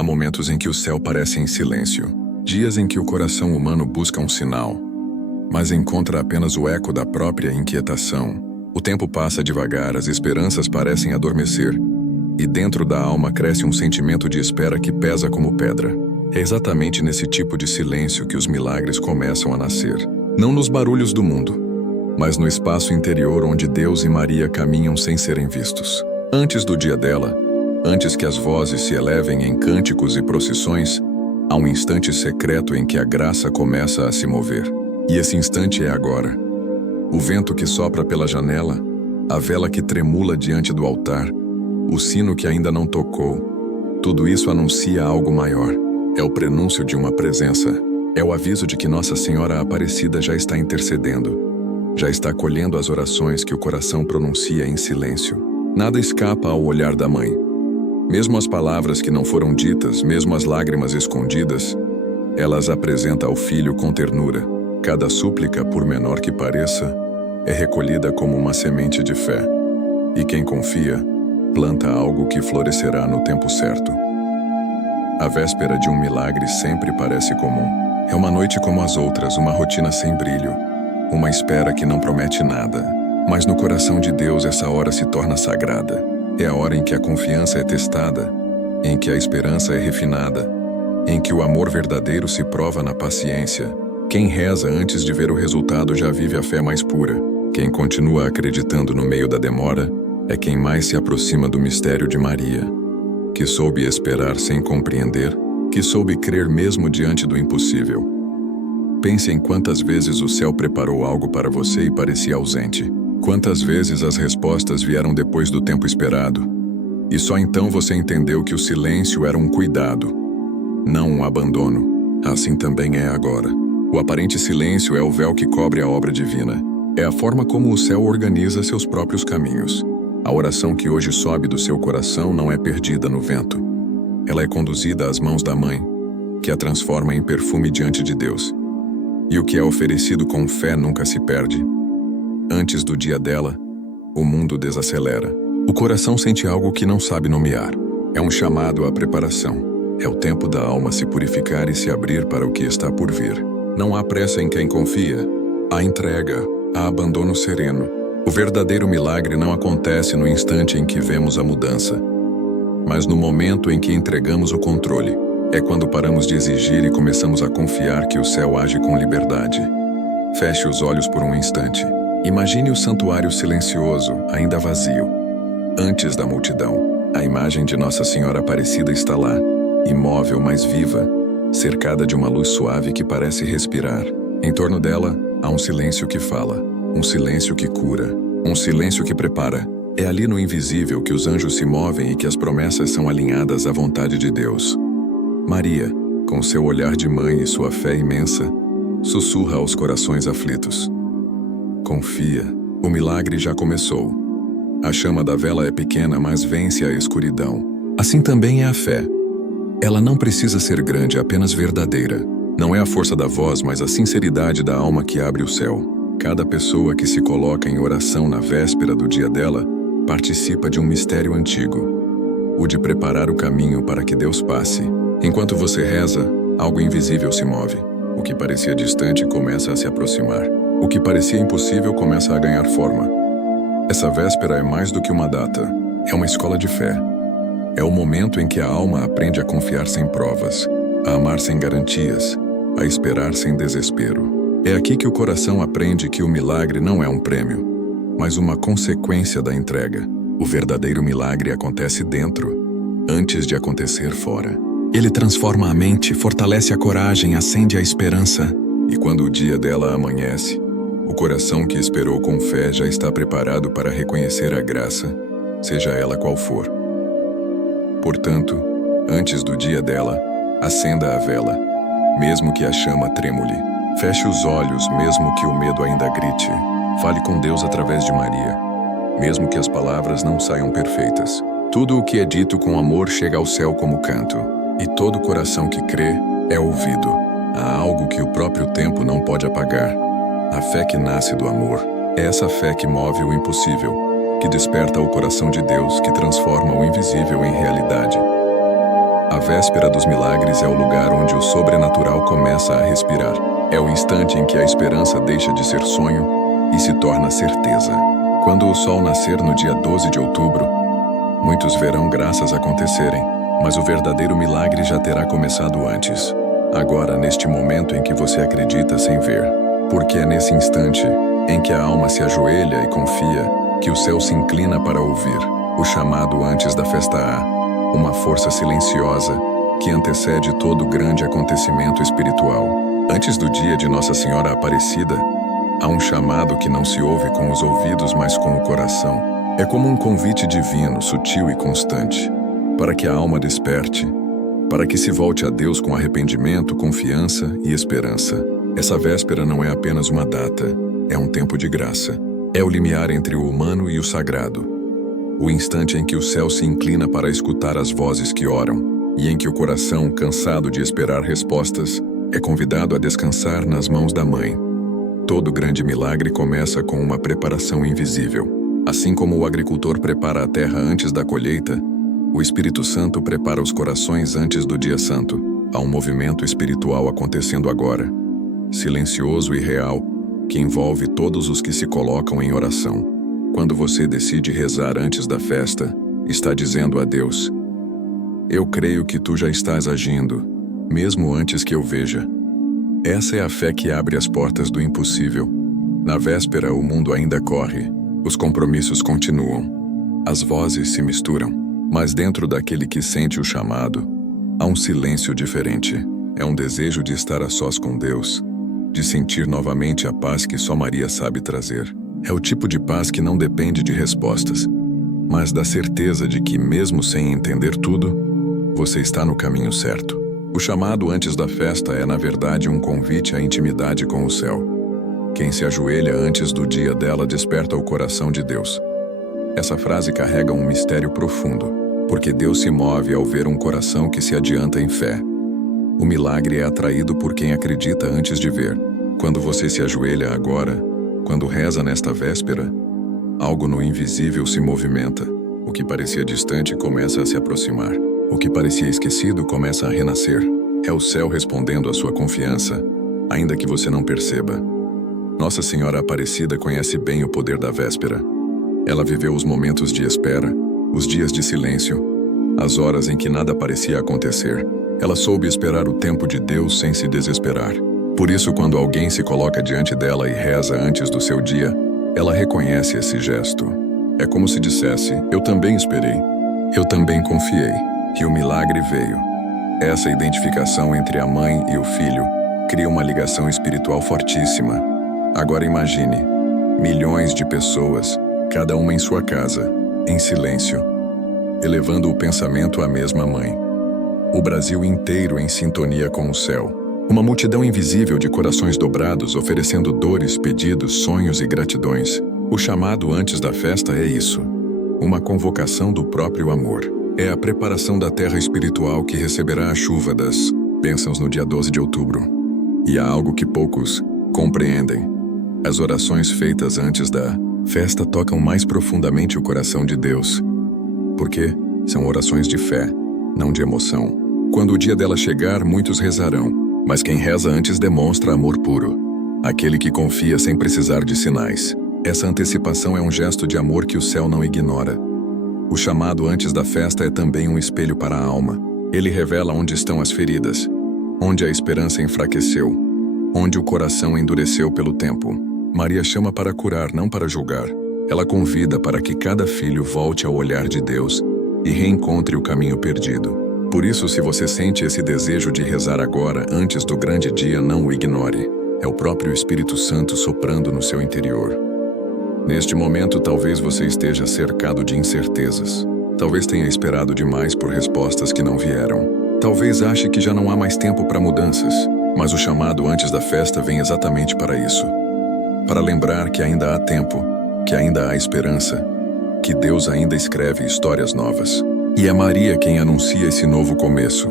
Há momentos em que o céu parece em silêncio, dias em que o coração humano busca um sinal, mas encontra apenas o eco da própria inquietação. O tempo passa devagar, as esperanças parecem adormecer, e dentro da alma cresce um sentimento de espera que pesa como pedra. É exatamente nesse tipo de silêncio que os milagres começam a nascer. Não nos barulhos do mundo, mas no espaço interior onde Deus e Maria caminham sem serem vistos. Antes do dia dela, antes que as vozes se elevem em cânticos e procissões, há um instante secreto em que a graça começa a se mover. E esse instante é agora. O vento que sopra pela janela, a vela que tremula diante do altar, o sino que ainda não tocou, tudo isso anuncia algo maior. É o prenúncio de uma presença. É o aviso de que Nossa Senhora Aparecida já está intercedendo, já está acolhendo as orações que o coração pronuncia em silêncio. Nada escapa ao olhar da mãe. Mesmo as palavras que não foram ditas, mesmo as lágrimas escondidas, ela as apresenta ao filho com ternura. Cada súplica, por menor que pareça, é recolhida como uma semente de fé. E quem confia, planta algo que florescerá no tempo certo. A véspera de um milagre sempre parece comum. É uma noite como as outras, uma rotina sem brilho, uma espera que não promete nada. Mas no coração de Deus essa hora se torna sagrada. É a hora em que a confiança é testada, em que a esperança é refinada, em que o amor verdadeiro se prova na paciência. Quem reza antes de ver o resultado já vive a fé mais pura. Quem continua acreditando no meio da demora é quem mais se aproxima do mistério de Maria, que soube esperar sem compreender, que soube crer mesmo diante do impossível. Pense em quantas vezes o céu preparou algo para você e parecia ausente. Quantas vezes as respostas vieram depois do tempo esperado, e só então você entendeu que o silêncio era um cuidado, não um abandono. Assim também é agora. O aparente silêncio é o véu que cobre a obra divina. É a forma como o céu organiza seus próprios caminhos. A oração que hoje sobe do seu coração não é perdida no vento. Ela é conduzida às mãos da Mãe, que a transforma em perfume diante de Deus. E o que é oferecido com fé nunca se perde. Antes do dia dela, o mundo desacelera. O coração sente algo que não sabe nomear. É um chamado à preparação. É o tempo da alma se purificar e se abrir para o que está por vir. Não há pressa em quem confia. Há entrega, há abandono sereno. O verdadeiro milagre não acontece no instante em que vemos a mudança, mas no momento em que entregamos o controle. É quando paramos de exigir e começamos a confiar que o céu age com liberdade. Feche os olhos por um instante. Imagine o santuário silencioso, ainda vazio. Antes da multidão, a imagem de Nossa Senhora Aparecida está lá, imóvel, mas viva, cercada de uma luz suave que parece respirar. Em torno dela, há um silêncio que fala, um silêncio que cura, um silêncio que prepara. É ali no invisível que os anjos se movem e que as promessas são alinhadas à vontade de Deus. Maria, com seu olhar de mãe e sua fé imensa, sussurra aos corações aflitos. Confia, o milagre já começou. A chama da vela é pequena, mas vence a escuridão. Assim também é a fé. Ela não precisa ser grande, apenas verdadeira. Não é a força da voz, mas a sinceridade da alma que abre o céu. Cada pessoa que se coloca em oração na véspera do dia dela participa de um mistério antigo, o de preparar o caminho para que Deus passe. Enquanto você reza, algo invisível se move. O que parecia distante começa a se aproximar. O que parecia impossível começa a ganhar forma. Essa véspera é mais do que uma data. É uma escola de fé. É o momento em que a alma aprende a confiar sem provas, a amar sem garantias, a esperar sem desespero. É aqui que o coração aprende que o milagre não é um prêmio, mas uma consequência da entrega. O verdadeiro milagre acontece dentro, antes de acontecer fora. Ele transforma a mente, fortalece a coragem, acende a esperança. E quando o dia dela amanhece, o coração que esperou com fé já está preparado para reconhecer a graça, seja ela qual for. Portanto, antes do dia dela, acenda a vela, mesmo que a chama tremule. Feche os olhos, mesmo que o medo ainda grite. Fale com Deus através de Maria, mesmo que as palavras não saiam perfeitas. Tudo o que é dito com amor chega ao céu como canto, e todo coração que crê é ouvido. Há algo que o próprio tempo não pode apagar. A fé que nasce do amor. É essa fé que move o impossível, que desperta o coração de Deus, que transforma o invisível em realidade. A véspera dos milagres é o lugar onde o sobrenatural começa a respirar. É o instante em que a esperança deixa de ser sonho e se torna certeza. Quando o sol nascer no dia 12 de outubro, muitos verão graças acontecerem, mas o verdadeiro milagre já terá começado antes. Agora, neste momento em que você acredita sem ver. Porque é nesse instante em que a alma se ajoelha e confia que o céu se inclina para ouvir o chamado antes da festa A. Uma força silenciosa que antecede todo grande acontecimento espiritual. Antes do dia de Nossa Senhora Aparecida, há um chamado que não se ouve com os ouvidos, mas com o coração. É como um convite divino, sutil e constante, para que a alma desperte, para que se volte a Deus com arrependimento, confiança e esperança. Essa véspera não é apenas uma data, é um tempo de graça. É o limiar entre o humano e o sagrado. O instante em que o céu se inclina para escutar as vozes que oram, e em que o coração, cansado de esperar respostas, é convidado a descansar nas mãos da Mãe. Todo grande milagre começa com uma preparação invisível. Assim como o agricultor prepara a terra antes da colheita, o Espírito Santo prepara os corações antes do dia santo. Há um movimento espiritual acontecendo agora, silencioso e real, que envolve todos os que se colocam em oração. Quando você decide rezar antes da festa, está dizendo a Deus: eu creio que tu já estás agindo, mesmo antes que eu veja. Essa é a fé que abre as portas do impossível. Na véspera, o mundo ainda corre, os compromissos continuam, as vozes se misturam, mas dentro daquele que sente o chamado, há um silêncio diferente. É um desejo de estar a sós com Deus, de sentir novamente a paz que só Maria sabe trazer. É o tipo de paz que não depende de respostas, mas da certeza de que, mesmo sem entender tudo, você está no caminho certo. O chamado antes da festa é, na verdade, um convite à intimidade com o céu. Quem se ajoelha antes do dia dela desperta o coração de Deus. Essa frase carrega um mistério profundo, porque Deus se move ao ver um coração que se adianta em fé. O milagre é atraído por quem acredita antes de ver. Quando você se ajoelha agora, quando reza nesta véspera, algo no invisível se movimenta. O que parecia distante começa a se aproximar. O que parecia esquecido começa a renascer. É o céu respondendo à sua confiança, ainda que você não perceba. Nossa Senhora Aparecida conhece bem o poder da véspera. Ela viveu os momentos de espera, os dias de silêncio, as horas em que nada parecia acontecer. Ela soube esperar o tempo de Deus sem se desesperar. Por isso, quando alguém se coloca diante dela e reza antes do seu dia, ela reconhece esse gesto. É como se dissesse: eu também esperei, eu também confiei, e o milagre veio. Essa identificação entre a mãe e o filho cria uma ligação espiritual fortíssima. Agora imagine, milhões de pessoas, cada uma em sua casa, em silêncio, elevando o pensamento à mesma mãe. O Brasil inteiro em sintonia com o céu. Uma multidão invisível de corações dobrados oferecendo dores, pedidos, sonhos e gratidões. O chamado antes da festa é isso. Uma convocação do próprio amor. É a preparação da terra espiritual que receberá a chuva das bênçãos no dia 12 de outubro. E há algo que poucos compreendem. As orações feitas antes da festa tocam mais profundamente o coração de Deus. Porque são orações de fé, não de emoção. Quando o dia dela chegar, muitos rezarão. Mas quem reza antes demonstra amor puro. Aquele que confia sem precisar de sinais. Essa antecipação é um gesto de amor que o céu não ignora. O chamado antes da festa é também um espelho para a alma. Ele revela onde estão as feridas, onde a esperança enfraqueceu, onde o coração endureceu pelo tempo. Maria chama para curar, não para julgar. Ela convida para que cada filho volte ao olhar de Deus e reencontre o caminho perdido. Por isso, se você sente esse desejo de rezar agora, antes do grande dia, não o ignore. É o próprio Espírito Santo soprando no seu interior. Neste momento, talvez você esteja cercado de incertezas. Talvez tenha esperado demais por respostas que não vieram. Talvez ache que já não há mais tempo para mudanças. Mas o chamado antes da festa vem exatamente para isso. Para lembrar que ainda há tempo, que ainda há esperança, que Deus ainda escreve histórias novas. E é Maria quem anuncia esse novo começo.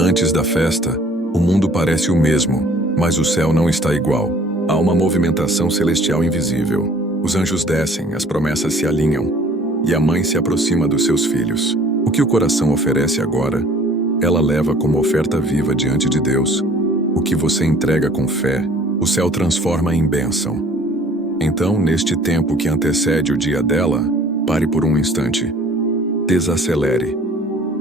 Antes da festa, o mundo parece o mesmo, mas o céu não está igual. Há uma movimentação celestial invisível. Os anjos descem, as promessas se alinham, e a mãe se aproxima dos seus filhos. O que o coração oferece agora ela leva como oferta viva diante de Deus. O que você entrega com fé, o céu transforma em bênção. Então, neste tempo que antecede o dia dela, pare por um instante. Desacelere.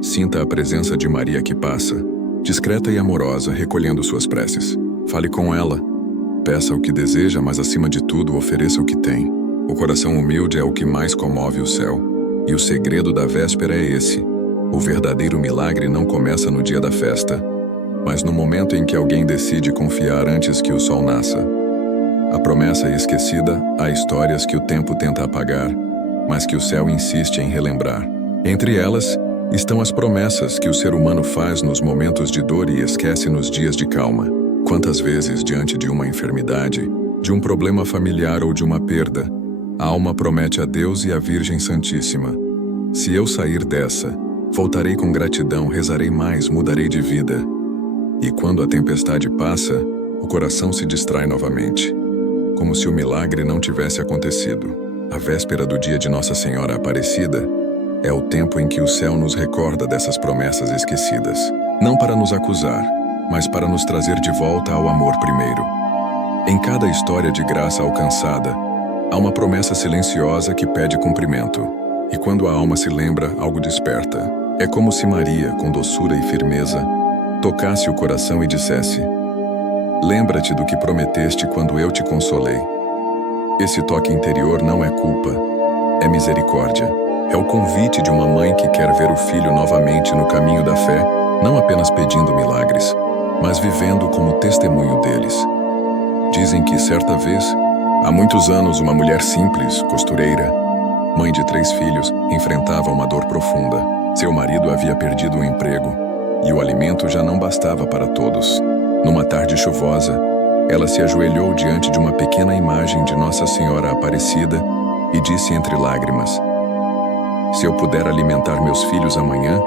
Sinta a presença de Maria que passa, discreta e amorosa, recolhendo suas preces. Fale com ela. Peça o que deseja, mas acima de tudo, ofereça o que tem. O coração humilde é o que mais comove o céu. E o segredo da véspera é esse. O verdadeiro milagre não começa no dia da festa, mas no momento em que alguém decide confiar antes que o sol nasça. A promessa é esquecida, há histórias que o tempo tenta apagar, mas que o céu insiste em relembrar. Entre elas, estão as promessas que o ser humano faz nos momentos de dor e esquece nos dias de calma. Quantas vezes, diante de uma enfermidade, de um problema familiar ou de uma perda, a alma promete a Deus e à Virgem Santíssima: se eu sair dessa, voltarei com gratidão, rezarei mais, mudarei de vida. E quando a tempestade passa, o coração se distrai novamente, como se o milagre não tivesse acontecido. A véspera do dia de Nossa Senhora Aparecida é o tempo em que o céu nos recorda dessas promessas esquecidas, não para nos acusar, mas para nos trazer de volta ao amor primeiro. Em cada história de graça alcançada, há uma promessa silenciosa que pede cumprimento. E quando a alma se lembra, algo desperta. É como se Maria, com doçura e firmeza, tocasse o coração e dissesse: lembra-te do que prometeste quando eu te consolei. Esse toque interior não é culpa, é misericórdia. É o convite de uma mãe que quer ver o filho novamente no caminho da fé, não apenas pedindo milagres, mas vivendo como testemunho deles. Dizem que certa vez, há muitos anos, uma mulher simples, costureira, mãe de 3 filhos, enfrentava uma dor profunda. Seu marido havia perdido o emprego e o alimento já não bastava para todos. Numa tarde chuvosa, ela se ajoelhou diante de uma pequena imagem de Nossa Senhora Aparecida e disse entre lágrimas: se eu puder alimentar meus filhos amanhã,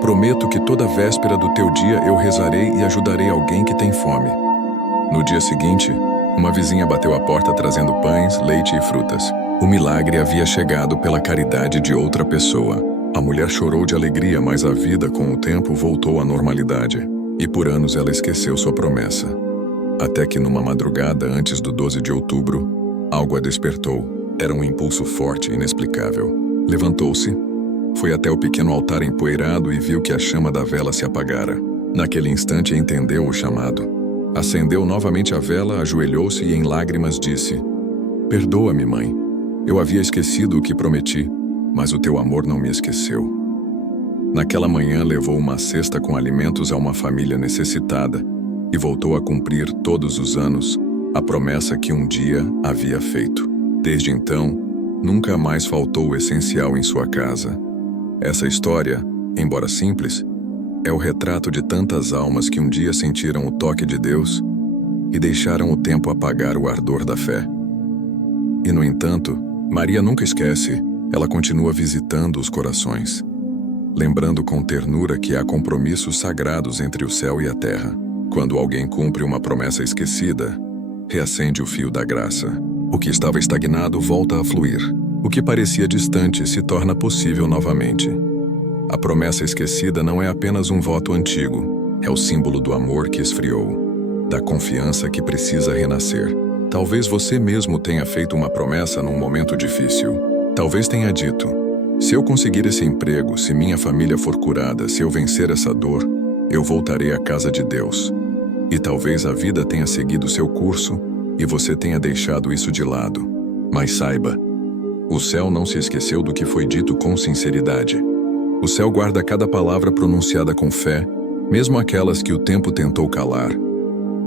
prometo que toda véspera do teu dia eu rezarei e ajudarei alguém que tem fome. No dia seguinte, uma vizinha bateu à porta trazendo pães, leite e frutas. O milagre havia chegado pela caridade de outra pessoa. A mulher chorou de alegria, mas a vida, com o tempo, voltou à normalidade. E por anos ela esqueceu sua promessa. Até que numa madrugada antes do 12 de outubro, algo a despertou. Era um impulso forte e inexplicável. Levantou-se, foi até o pequeno altar empoeirado e viu que a chama da vela se apagara. Naquele instante entendeu o chamado. Acendeu novamente a vela, ajoelhou-se e em lágrimas disse: perdoa-me, mãe. Eu havia esquecido o que prometi, mas o teu amor não me esqueceu. Naquela manhã levou uma cesta com alimentos a uma família necessitada e voltou a cumprir todos os anos a promessa que um dia havia feito. Desde então, nunca mais faltou o essencial em sua casa. Essa história, embora simples, é o retrato de tantas almas que um dia sentiram o toque de Deus e deixaram o tempo apagar o ardor da fé. E, no entanto, Maria nunca esquece, ela continua visitando os corações, lembrando com ternura que há compromissos sagrados entre o céu e a terra. Quando alguém cumpre uma promessa esquecida, reacende o fio da graça. O que estava estagnado volta a fluir. O que parecia distante se torna possível novamente. A promessa esquecida não é apenas um voto antigo, é o símbolo do amor que esfriou, da confiança que precisa renascer. Talvez você mesmo tenha feito uma promessa num momento difícil. Talvez tenha dito: se eu conseguir esse emprego, se minha família for curada, se eu vencer essa dor, eu voltarei à casa de Deus. E talvez a vida tenha seguido seu curso e você tenha deixado isso de lado. Mas saiba, o céu não se esqueceu do que foi dito com sinceridade. O céu guarda cada palavra pronunciada com fé, mesmo aquelas que o tempo tentou calar.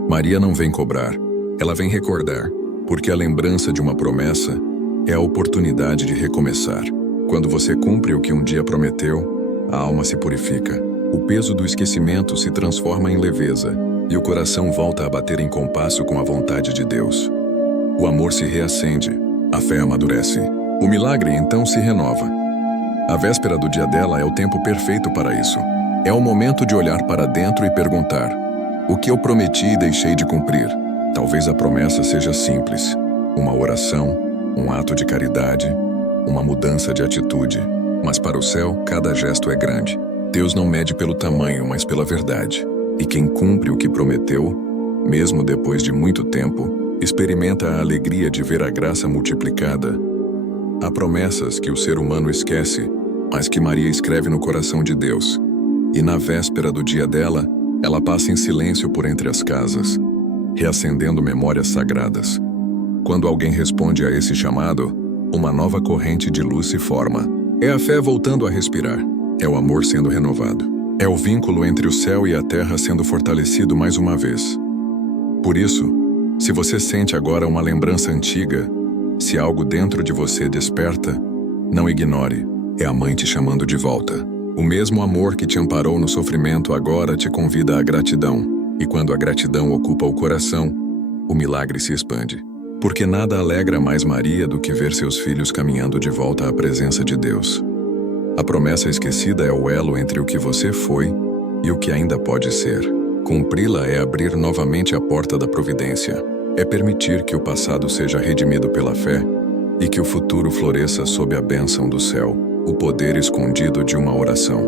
Maria não vem cobrar, ela vem recordar, porque a lembrança de uma promessa é a oportunidade de recomeçar. Quando você cumpre o que um dia prometeu, a alma se purifica. O peso do esquecimento se transforma em leveza e o coração volta a bater em compasso com a vontade de Deus. O amor se reacende, a fé amadurece. O milagre então se renova. A véspera do dia dela é o tempo perfeito para isso. É o momento de olhar para dentro e perguntar: o que eu prometi e deixei de cumprir? Talvez a promessa seja simples: uma oração, um ato de caridade, uma mudança de atitude. Mas para o céu, cada gesto é grande. Deus não mede pelo tamanho, mas pela verdade. E quem cumpre o que prometeu, mesmo depois de muito tempo, experimenta a alegria de ver a graça multiplicada. Há promessas que o ser humano esquece, mas que Maria escreve no coração de Deus. E na véspera do dia dela, ela passa em silêncio por entre as casas, reacendendo memórias sagradas. Quando alguém responde a esse chamado, uma nova corrente de luz se forma. É a fé voltando a respirar. É o amor sendo renovado. É o vínculo entre o céu e a terra sendo fortalecido mais uma vez. Por isso, se você sente agora uma lembrança antiga, se algo dentro de você desperta, não ignore. É a mãe te chamando de volta. O mesmo amor que te amparou no sofrimento agora te convida à gratidão. E quando a gratidão ocupa o coração, o milagre se expande. Porque nada alegra mais Maria do que ver seus filhos caminhando de volta à presença de Deus. A promessa esquecida é o elo entre o que você foi e o que ainda pode ser. Cumpri-la é abrir novamente a porta da providência. É permitir que o passado seja redimido pela fé e que o futuro floresça sob a bênção do céu, o poder escondido de uma oração.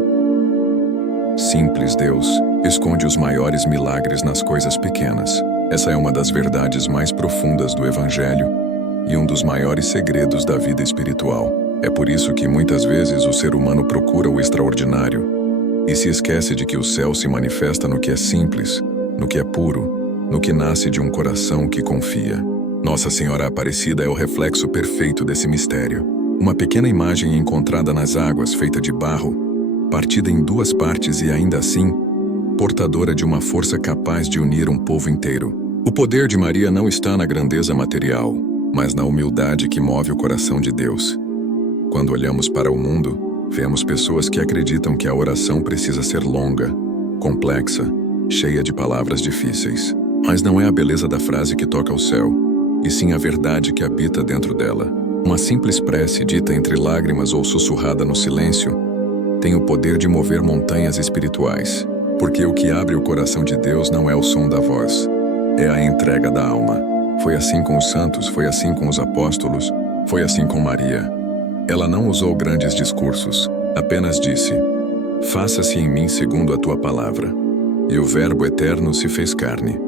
Simples Deus esconde os maiores milagres nas coisas pequenas. Essa é uma das verdades mais profundas do Evangelho e um dos maiores segredos da vida espiritual. É por isso que muitas vezes o ser humano procura o extraordinário e se esquece de que o céu se manifesta no que é simples, no que é puro, no que nasce de um coração que confia. Nossa Senhora Aparecida é o reflexo perfeito desse mistério. Uma pequena imagem encontrada nas águas, feita de barro, partida em duas partes e ainda assim, portadora de uma força capaz de unir um povo inteiro. O poder de Maria não está na grandeza material, mas na humildade que move o coração de Deus. Quando olhamos para o mundo, vemos pessoas que acreditam que a oração precisa ser longa, complexa, cheia de palavras difíceis. Mas não é a beleza da frase que toca o céu, e sim a verdade que habita dentro dela. Uma simples prece dita entre lágrimas ou sussurrada no silêncio tem o poder de mover montanhas espirituais. Porque o que abre o coração de Deus não é o som da voz, é a entrega da alma. Foi assim com os santos, foi assim com os apóstolos, foi assim com Maria. Ela não usou grandes discursos, apenas disse: "Faça-se em mim segundo a tua palavra." E o Verbo eterno se fez carne.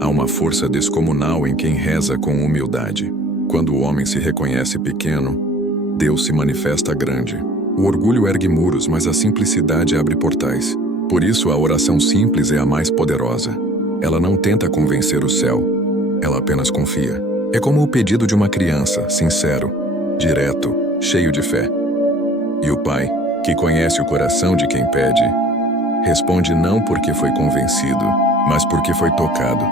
Há uma força descomunal em quem reza com humildade. Quando o homem se reconhece pequeno, Deus se manifesta grande. O orgulho ergue muros, mas a simplicidade abre portais. Por isso a oração simples é a mais poderosa. Ela não tenta convencer o céu, ela apenas confia. É como o pedido de uma criança, sincero, direto, cheio de fé. E o Pai, que conhece o coração de quem pede, responde não porque foi convencido, mas porque foi tocado.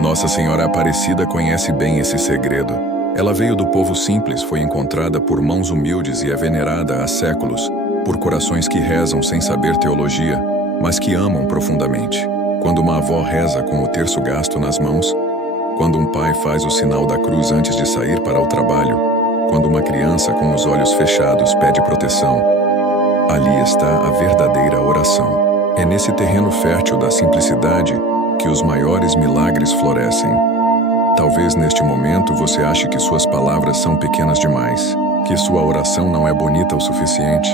Nossa Senhora Aparecida conhece bem esse segredo. Ela veio do povo simples, foi encontrada por mãos humildes e é venerada há séculos, por corações que rezam sem saber teologia, mas que amam profundamente. Quando uma avó reza com o terço gasto nas mãos, quando um pai faz o sinal da cruz antes de sair para o trabalho, quando uma criança com os olhos fechados pede proteção, ali está a verdadeira oração. É nesse terreno fértil da simplicidade que os maiores milagres florescem. Talvez neste momento você ache que suas palavras são pequenas demais, que sua oração não é bonita o suficiente,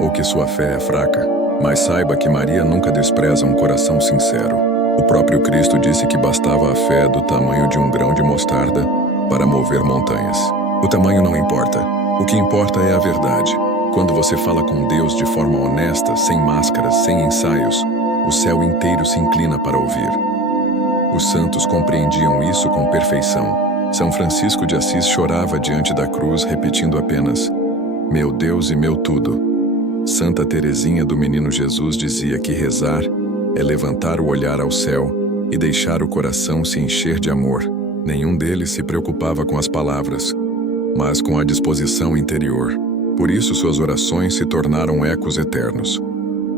ou que sua fé é fraca. Mas saiba que Maria nunca despreza um coração sincero. O próprio Cristo disse que bastava a fé do tamanho de um grão de mostarda para mover montanhas. O tamanho não importa. O que importa é a verdade. Quando você fala com Deus de forma honesta, sem máscaras, sem ensaios, o céu inteiro se inclina para ouvir. Os santos compreendiam isso com perfeição. São Francisco de Assis chorava diante da cruz, repetindo apenas: "Meu Deus e meu tudo." Santa Teresinha do Menino Jesus dizia que rezar é levantar o olhar ao céu e deixar o coração se encher de amor. Nenhum deles se preocupava com as palavras, mas com a disposição interior. Por isso suas orações se tornaram ecos eternos.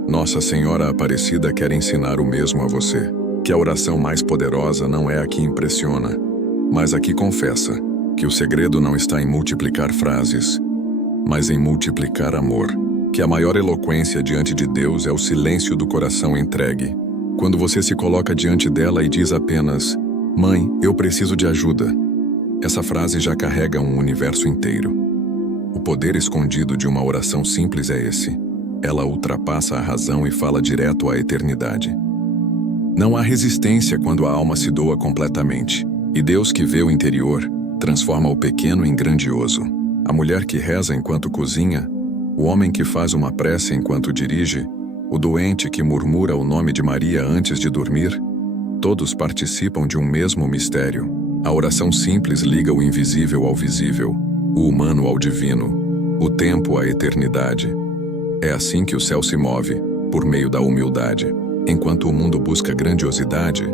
Nossa Senhora Aparecida quer ensinar o mesmo a você, que a oração mais poderosa não é a que impressiona, mas a que confessa, que o segredo não está em multiplicar frases, mas em multiplicar amor. Que a maior eloquência diante de Deus é o silêncio do coração entregue. Quando você se coloca diante dela e diz apenas: "Mãe, eu preciso de ajuda." Essa frase já carrega um universo inteiro. O poder escondido de uma oração simples é esse. Ela ultrapassa a razão e fala direto à eternidade. Não há resistência quando a alma se doa completamente. E Deus, que vê o interior, transforma o pequeno em grandioso. A mulher que reza enquanto cozinha, o homem que faz uma prece enquanto dirige, o doente que murmura o nome de Maria antes de dormir, todos participam de um mesmo mistério. A oração simples liga o invisível ao visível, o humano ao divino, o tempo à eternidade. É assim que o céu se move, por meio da humildade. Enquanto o mundo busca grandiosidade,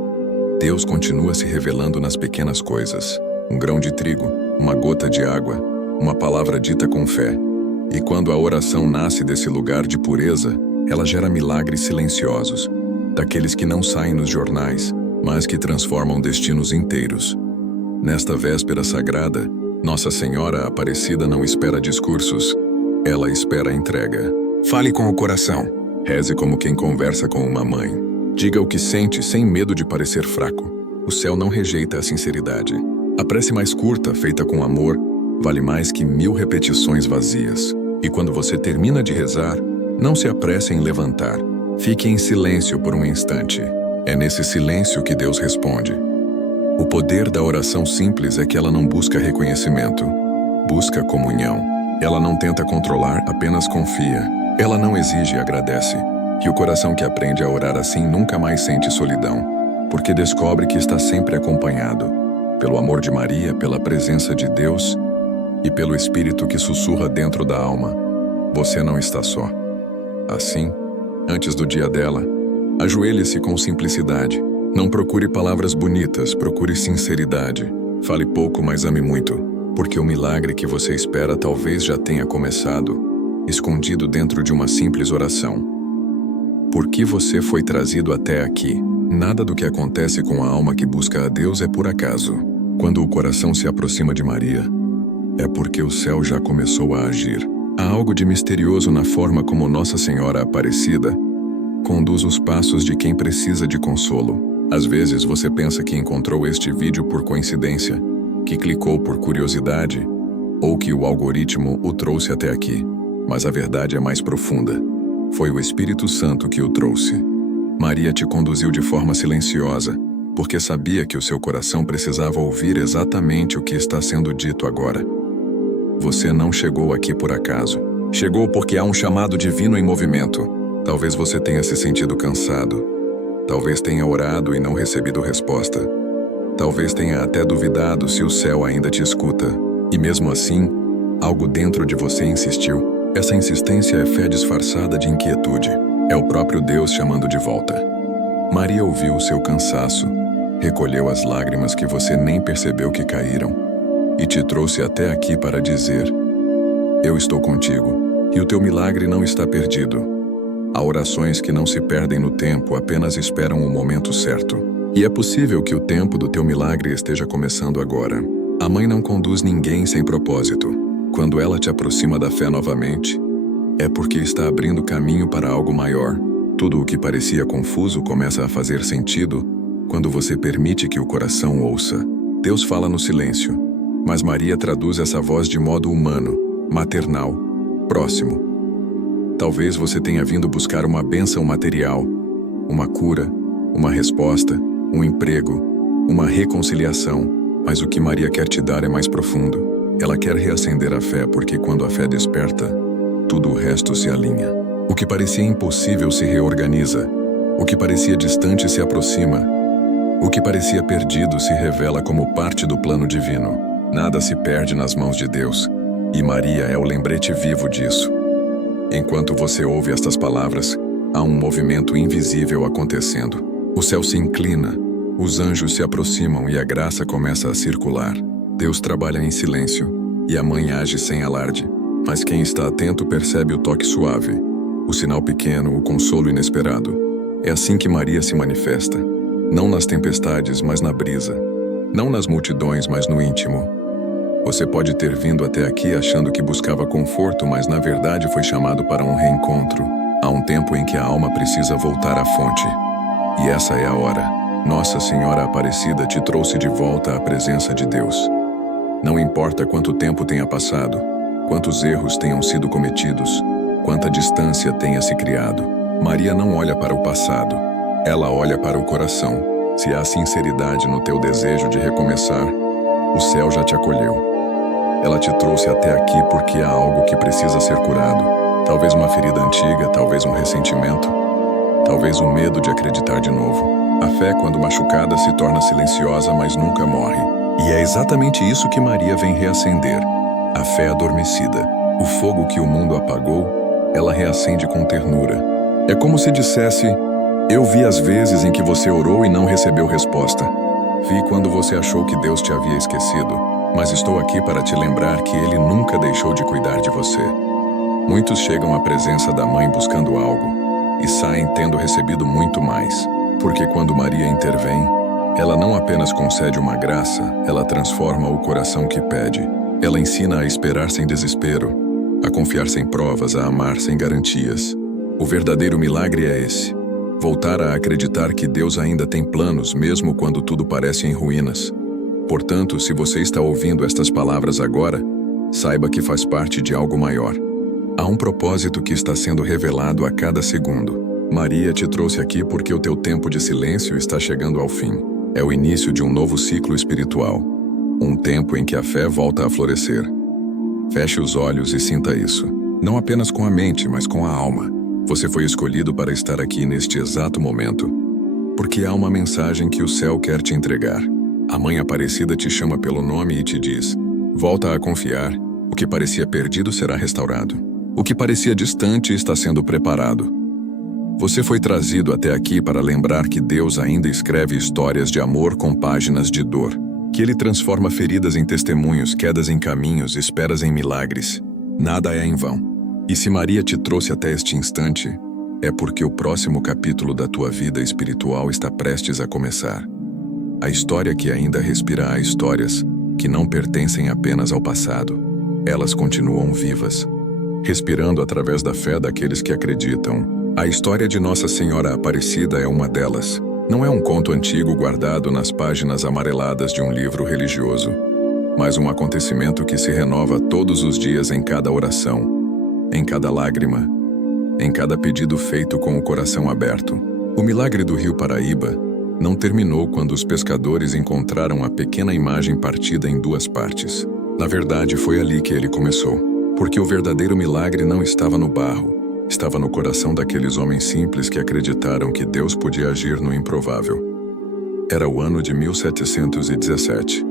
Deus continua se revelando nas pequenas coisas. Um grão de trigo, uma gota de água, uma palavra dita com fé. E quando a oração nasce desse lugar de pureza, ela gera milagres silenciosos, daqueles que não saem nos jornais, mas que transformam destinos inteiros. Nesta véspera sagrada, Nossa Senhora Aparecida não espera discursos, ela espera a entrega. Fale com o coração. Reze como quem conversa com uma mãe. Diga o que sente sem medo de parecer fraco. O céu não rejeita a sinceridade. A prece mais curta, feita com amor, vale mais que 1000 repetições vazias. E quando você termina de rezar, não se apresse em levantar. Fique em silêncio por um instante. É nesse silêncio que Deus responde. O poder da oração simples é que ela não busca reconhecimento. Busca comunhão. Ela não tenta controlar, apenas confia. Ela não exige e agradece. E o coração que aprende a orar assim nunca mais sente solidão, porque descobre que está sempre acompanhado, pelo amor de Maria, pela presença de Deus e pelo Espírito que sussurra dentro da alma. Você não está só. Assim, antes do dia dela, ajoelhe-se com simplicidade. Não procure palavras bonitas, procure sinceridade. Fale pouco, mas ame muito, porque o milagre que você espera talvez já tenha começado, escondido dentro de uma simples oração. Por que você foi trazido até aqui? Nada do que acontece com a alma que busca a Deus é por acaso. Quando o coração se aproxima de Maria, é porque o céu já começou a agir. Há algo de misterioso na forma como Nossa Senhora Aparecida conduz os passos de quem precisa de consolo. Às vezes você pensa que encontrou este vídeo por coincidência, que clicou por curiosidade, ou que o algoritmo o trouxe até aqui. Mas a verdade é mais profunda. Foi o Espírito Santo que o trouxe. Maria te conduziu de forma silenciosa, porque sabia que o seu coração precisava ouvir exatamente o que está sendo dito agora. Você não chegou aqui por acaso. Chegou porque há um chamado divino em movimento. Talvez você tenha se sentido cansado. Talvez tenha orado e não recebido resposta. Talvez tenha até duvidado se o céu ainda te escuta. E mesmo assim, algo dentro de você insistiu. Essa insistência é fé disfarçada de inquietude. É o próprio Deus chamando de volta. Maria ouviu o seu cansaço, recolheu as lágrimas que você nem percebeu que caíram e te trouxe até aqui para dizer: eu estou contigo, e o teu milagre não está perdido. Há orações que não se perdem no tempo, apenas esperam o momento certo. E é possível que o tempo do teu milagre esteja começando agora. A mãe não conduz ninguém sem propósito. Quando ela te aproxima da fé novamente, é porque está abrindo caminho para algo maior. Tudo o que parecia confuso começa a fazer sentido quando você permite que o coração ouça. Deus fala no silêncio, mas Maria traduz essa voz de modo humano, maternal, próximo. Talvez você tenha vindo buscar uma bênção material, uma cura, uma resposta, um emprego, uma reconciliação, mas o que Maria quer te dar é mais profundo. Ela quer reacender a fé porque quando a fé desperta, tudo o resto se alinha. O que parecia impossível se reorganiza. O que parecia distante se aproxima. O que parecia perdido se revela como parte do plano divino. Nada se perde nas mãos de Deus, e Maria é o lembrete vivo disso. Enquanto você ouve estas palavras, há um movimento invisível acontecendo. O céu se inclina, os anjos se aproximam e a graça começa a circular. Deus trabalha em silêncio, e a mãe age sem alarde. Mas quem está atento percebe o toque suave, o sinal pequeno, o consolo inesperado. É assim que Maria se manifesta. Não nas tempestades, mas na brisa. Não nas multidões, mas no íntimo. Você pode ter vindo até aqui achando que buscava conforto, mas na verdade foi chamado para um reencontro. Há um tempo em que a alma precisa voltar à fonte. E essa é a hora. Nossa Senhora Aparecida te trouxe de volta à presença de Deus. Não importa quanto tempo tenha passado, quantos erros tenham sido cometidos, quanta distância tenha se criado. Maria não olha para o passado, ela olha para o coração. Se há sinceridade no teu desejo de recomeçar, o céu já te acolheu. Ela te trouxe até aqui porque há algo que precisa ser curado. Talvez uma ferida antiga, talvez um ressentimento, talvez o medo de acreditar de novo. A fé, quando machucada, se torna silenciosa, mas nunca morre. E é exatamente isso que Maria vem reacender. A fé adormecida. O fogo que o mundo apagou, ela reacende com ternura. É como se dissesse: eu vi as vezes em que você orou e não recebeu resposta. Vi quando você achou que Deus te havia esquecido, mas estou aqui para te lembrar que Ele nunca deixou de cuidar de você. Muitos chegam à presença da mãe buscando algo e saem tendo recebido muito mais, porque quando Maria intervém, ela não apenas concede uma graça, ela transforma o coração que pede. Ela ensina a esperar sem desespero, a confiar sem provas, a amar sem garantias. O verdadeiro milagre é esse: voltar a acreditar que Deus ainda tem planos, mesmo quando tudo parece em ruínas. Portanto, se você está ouvindo estas palavras agora, saiba que faz parte de algo maior. Há um propósito que está sendo revelado a cada segundo. Maria te trouxe aqui porque o teu tempo de silêncio está chegando ao fim. É o início de um novo ciclo espiritual. Um tempo em que a fé volta a florescer. Feche os olhos e sinta isso. Não apenas com a mente, mas com a alma. Você foi escolhido para estar aqui neste exato momento, porque há uma mensagem que o céu quer te entregar. A Mãe Aparecida te chama pelo nome e te diz: volta a confiar. O que parecia perdido será restaurado. O que parecia distante está sendo preparado. Você foi trazido até aqui para lembrar que Deus ainda escreve histórias de amor com páginas de dor, que Ele transforma feridas em testemunhos, quedas em caminhos, esperas em milagres. Nada é em vão. E se Maria te trouxe até este instante, é porque o próximo capítulo da tua vida espiritual está prestes a começar. A história que ainda respira há histórias que não pertencem apenas ao passado. Elas continuam vivas, respirando através da fé daqueles que acreditam. A história de Nossa Senhora Aparecida é uma delas. Não é um conto antigo guardado nas páginas amareladas de um livro religioso, mas um acontecimento que se renova todos os dias em cada oração, em cada lágrima, em cada pedido feito com o coração aberto. O milagre do Rio Paraíba não terminou quando os pescadores encontraram a pequena imagem partida em duas partes. Na verdade, foi ali que ele começou, porque o verdadeiro milagre não estava no barro, estava no coração daqueles homens simples que acreditaram que Deus podia agir no improvável. Era o ano de 1717.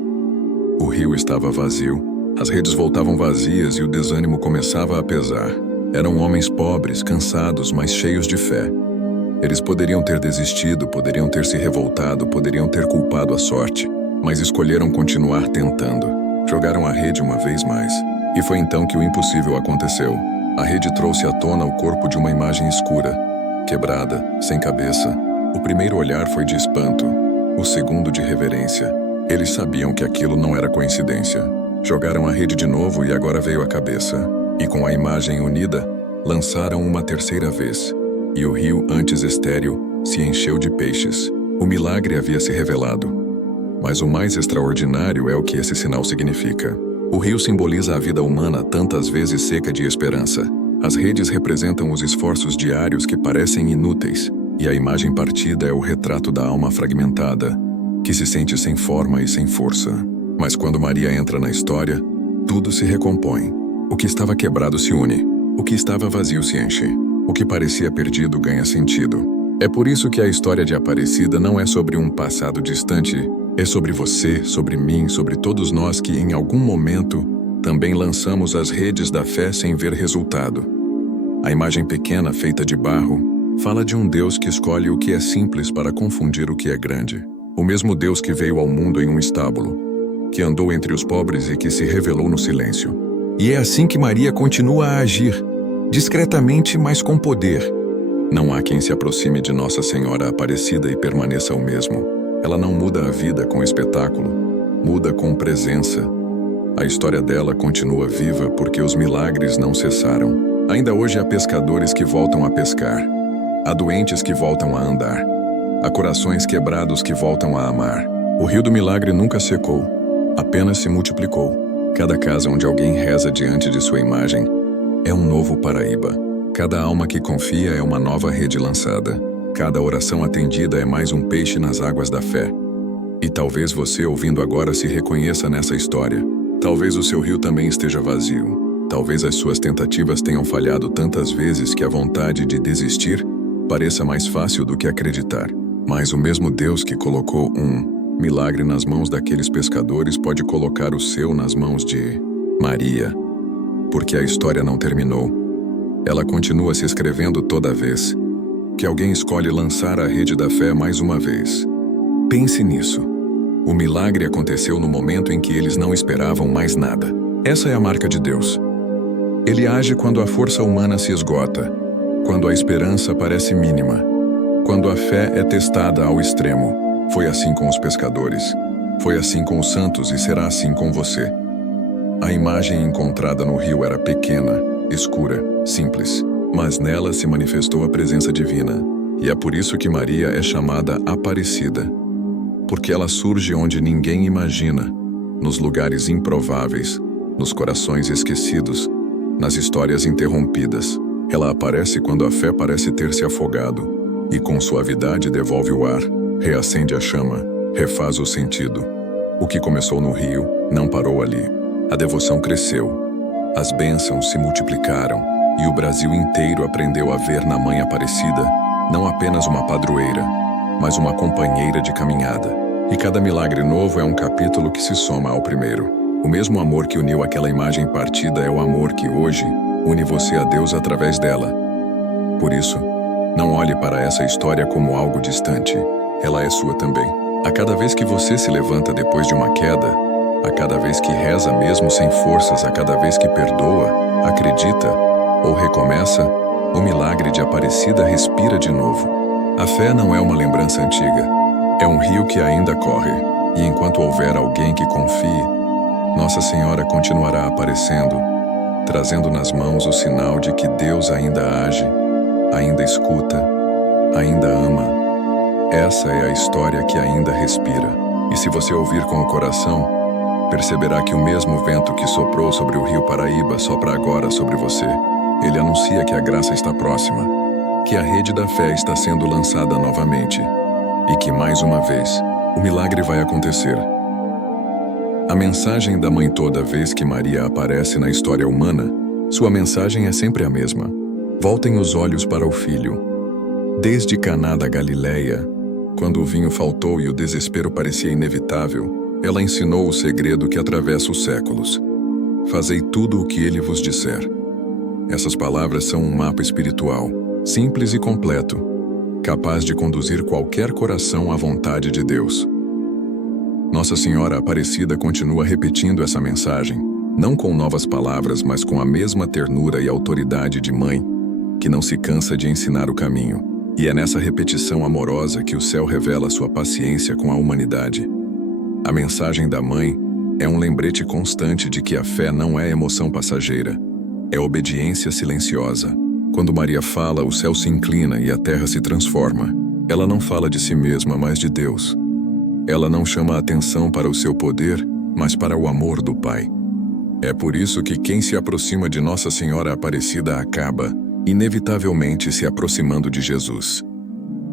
O rio estava vazio, as redes voltavam vazias e o desânimo começava a pesar. Eram homens pobres, cansados, mas cheios de fé. Eles poderiam ter desistido, poderiam ter se revoltado, poderiam ter culpado a sorte, mas escolheram continuar tentando. Jogaram a rede uma vez mais. E foi então que o impossível aconteceu. A rede trouxe à tona o corpo de uma imagem escura, quebrada, sem cabeça. O primeiro olhar foi de espanto, o segundo de reverência. Eles sabiam que aquilo não era coincidência. Jogaram a rede de novo e agora veio a cabeça. E com a imagem unida, lançaram uma terceira vez. E o rio, antes estéril, se encheu de peixes. O milagre havia se revelado. Mas o mais extraordinário é o que esse sinal significa. O rio simboliza a vida humana tantas vezes seca de esperança. As redes representam os esforços diários que parecem inúteis, e a imagem partida é o retrato da alma fragmentada, que se sente sem forma e sem força. Mas quando Maria entra na história, tudo se recompõe. O que estava quebrado se une, o que estava vazio se enche, o que parecia perdido ganha sentido. É por isso que a história de Aparecida não é sobre um passado distante. É sobre você, sobre mim, sobre todos nós que, em algum momento, também lançamos as redes da fé sem ver resultado. A imagem pequena, feita de barro, fala de um Deus que escolhe o que é simples para confundir o que é grande. O mesmo Deus que veio ao mundo em um estábulo, que andou entre os pobres e que se revelou no silêncio. E é assim que Maria continua a agir, discretamente, mas com poder. Não há quem se aproxime de Nossa Senhora Aparecida e permaneça o mesmo. Ela não muda a vida com espetáculo, muda com presença. A história dela continua viva porque os milagres não cessaram. Ainda hoje há pescadores que voltam a pescar, há doentes que voltam a andar, há corações quebrados que voltam a amar. O rio do milagre nunca secou, apenas se multiplicou. Cada casa onde alguém reza diante de sua imagem é um novo Paraíba. Cada alma que confia é uma nova rede lançada. Cada oração atendida é mais um peixe nas águas da fé. E talvez você, ouvindo agora, se reconheça nessa história. Talvez o seu rio também esteja vazio. Talvez as suas tentativas tenham falhado tantas vezes que a vontade de desistir pareça mais fácil do que acreditar. Mas o mesmo Deus que colocou um milagre nas mãos daqueles pescadores pode colocar o seu nas mãos de Maria. Porque a história não terminou. Ela continua se escrevendo toda vez que alguém escolhe lançar a rede da fé mais uma vez. Pense nisso. O milagre aconteceu no momento em que eles não esperavam mais nada. Essa é a marca de Deus. Ele age quando a força humana se esgota, quando a esperança parece mínima, quando a fé é testada ao extremo. Foi assim com os pescadores. Foi assim com os santos e será assim com você. A imagem encontrada no rio era pequena, escura, simples, mas nela se manifestou a presença divina. E é por isso que Maria é chamada Aparecida. Porque ela surge onde ninguém imagina, nos lugares improváveis, nos corações esquecidos, nas histórias interrompidas. Ela aparece quando a fé parece ter se afogado, e com suavidade devolve o ar, reacende a chama, refaz o sentido. O que começou no rio não parou ali. A devoção cresceu, as bênçãos se multiplicaram, e o Brasil inteiro aprendeu a ver na Mãe Aparecida não apenas uma padroeira, mas uma companheira de caminhada. E cada milagre novo é um capítulo que se soma ao primeiro. O mesmo amor que uniu aquela imagem partida é o amor que hoje une você a Deus através dela. Por isso, não olhe para essa história como algo distante. Ela é sua também. A cada vez que você se levanta depois de uma queda, a cada vez que reza mesmo sem forças, a cada vez que perdoa, acredita ou recomeça, o milagre de Aparecida respira de novo. A fé não é uma lembrança antiga. É um rio que ainda corre, e enquanto houver alguém que confie, Nossa Senhora continuará aparecendo, trazendo nas mãos o sinal de que Deus ainda age, ainda escuta, ainda ama. Essa é a história que ainda respira. E se você ouvir com o coração, perceberá que o mesmo vento que soprou sobre o rio Paraíba sopra agora sobre você. Ele anuncia que a graça está próxima, que a rede da fé está sendo lançada novamente, e que, mais uma vez, o milagre vai acontecer. A mensagem da mãe toda vez que Maria aparece na história humana, sua mensagem é sempre a mesma. Voltem os olhos para o Filho. Desde Caná da Galileia, quando o vinho faltou e o desespero parecia inevitável, ela ensinou o segredo que atravessa os séculos. Fazei tudo o que ele vos disser. Essas palavras são um mapa espiritual, simples e completo, capaz de conduzir qualquer coração à vontade de Deus. Nossa Senhora Aparecida continua repetindo essa mensagem, não com novas palavras, mas com a mesma ternura e autoridade de mãe, que não se cansa de ensinar o caminho. E é nessa repetição amorosa que o céu revela sua paciência com a humanidade. A mensagem da mãe é um lembrete constante de que a fé não é emoção passageira, é obediência silenciosa. Quando Maria fala, o céu se inclina e a terra se transforma. Ela não fala de si mesma, mas de Deus. Ela não chama a atenção para o seu poder, mas para o amor do Pai. É por isso que quem se aproxima de Nossa Senhora Aparecida acaba, inevitavelmente, se aproximando de Jesus.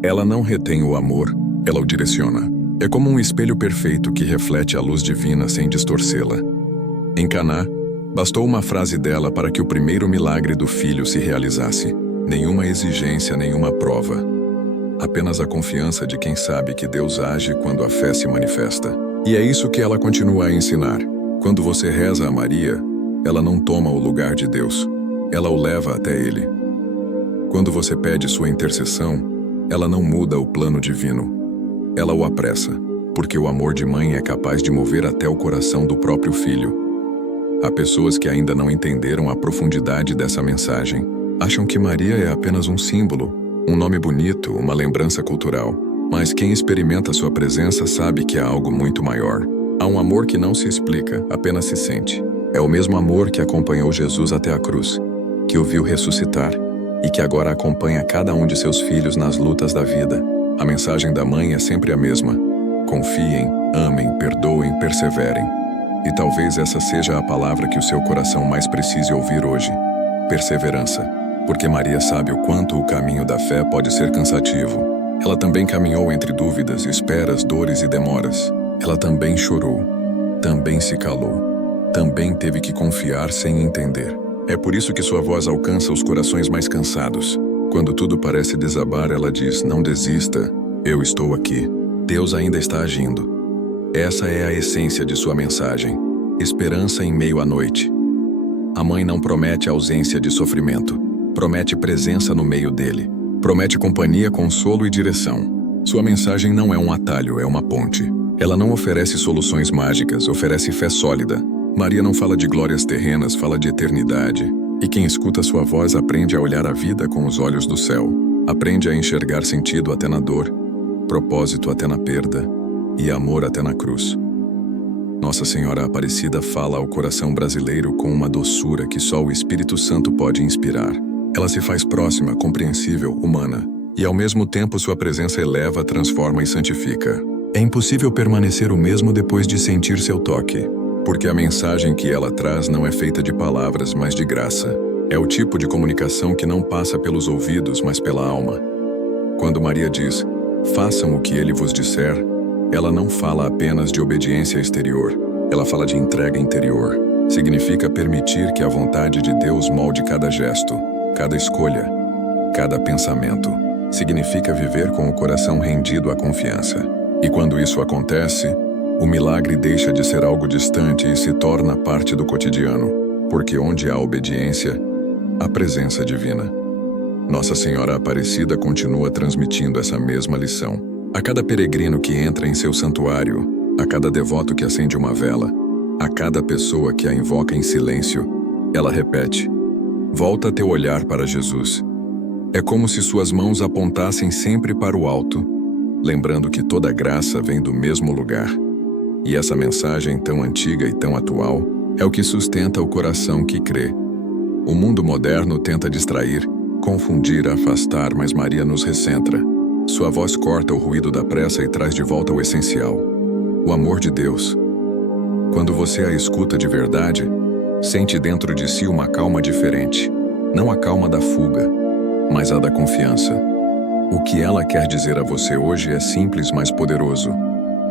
Ela não retém o amor, ela o direciona. É como um espelho perfeito que reflete a luz divina sem distorcê-la. Em Caná, bastou uma frase dela para que o primeiro milagre do filho se realizasse. Nenhuma exigência, nenhuma prova. Apenas a confiança de quem sabe que Deus age quando a fé se manifesta. E é isso que ela continua a ensinar. Quando você reza a Maria, ela não toma o lugar de Deus. Ela o leva até Ele. Quando você pede sua intercessão, ela não muda o plano divino. Ela o apressa, porque o amor de mãe é capaz de mover até o coração do próprio filho. Há pessoas que ainda não entenderam a profundidade dessa mensagem. Acham que Maria é apenas um símbolo, um nome bonito, uma lembrança cultural. Mas quem experimenta sua presença sabe que há algo muito maior. Há um amor que não se explica, apenas se sente. É o mesmo amor que acompanhou Jesus até a cruz, que o viu ressuscitar e que agora acompanha cada um de seus filhos nas lutas da vida. A mensagem da mãe é sempre a mesma. Confiem, amem, perdoem, perseverem. E talvez essa seja a palavra que o seu coração mais precise ouvir hoje. Perseverança. porque Maria sabe o quanto o caminho da fé pode ser cansativo. Ela também caminhou entre dúvidas, esperas, dores e demoras. Ela também chorou, também se calou, também teve que confiar sem entender. É por isso que sua voz alcança os corações mais cansados. Quando tudo parece desabar, ela diz: não desista, eu estou aqui. Deus ainda está agindo. Essa é a essência de sua mensagem: esperança em meio à noite. A mãe não promete ausência de sofrimento, promete presença no meio dele. Promete companhia, consolo e direção. Sua mensagem não é um atalho, é uma ponte. Ela não oferece soluções mágicas, oferece fé sólida. Maria não fala de glórias terrenas, fala de eternidade. E quem escuta sua voz aprende a olhar a vida com os olhos do céu. Aprende a enxergar sentido até na dor, propósito até na perda e amor até na cruz. Nossa Senhora Aparecida fala ao coração brasileiro com uma doçura que só o Espírito Santo pode inspirar. Ela se faz próxima, compreensível, humana. E ao mesmo tempo sua presença eleva, transforma e santifica. É impossível permanecer o mesmo depois de sentir seu toque. Porque a mensagem que ela traz não é feita de palavras, mas de graça. É o tipo de comunicação que não passa pelos ouvidos, mas pela alma. Quando Maria diz: façam o que ele vos disser, ela não fala apenas de obediência exterior. Ela fala de entrega interior. Significa permitir que a vontade de Deus molde cada gesto, cada escolha, cada pensamento. Significa viver com o coração rendido à confiança. E quando isso acontece, o milagre deixa de ser algo distante e se torna parte do cotidiano, porque onde há obediência, há presença divina. Nossa Senhora Aparecida continua transmitindo essa mesma lição. A cada peregrino que entra em seu santuário, a cada devoto que acende uma vela, a cada pessoa que a invoca em silêncio, ela repete: volta teu olhar para Jesus. É como se suas mãos apontassem sempre para o alto, lembrando que toda graça vem do mesmo lugar. E essa mensagem tão antiga e tão atual é o que sustenta o coração que crê. O mundo moderno tenta distrair, confundir, afastar, mas Maria nos recentra. Sua voz corta o ruído da pressa e traz de volta o essencial: o amor de Deus. Quando você a escuta de verdade, sente dentro de si uma calma diferente. Não a calma da fuga, mas a da confiança. O que ela quer dizer a você hoje é simples, mas poderoso.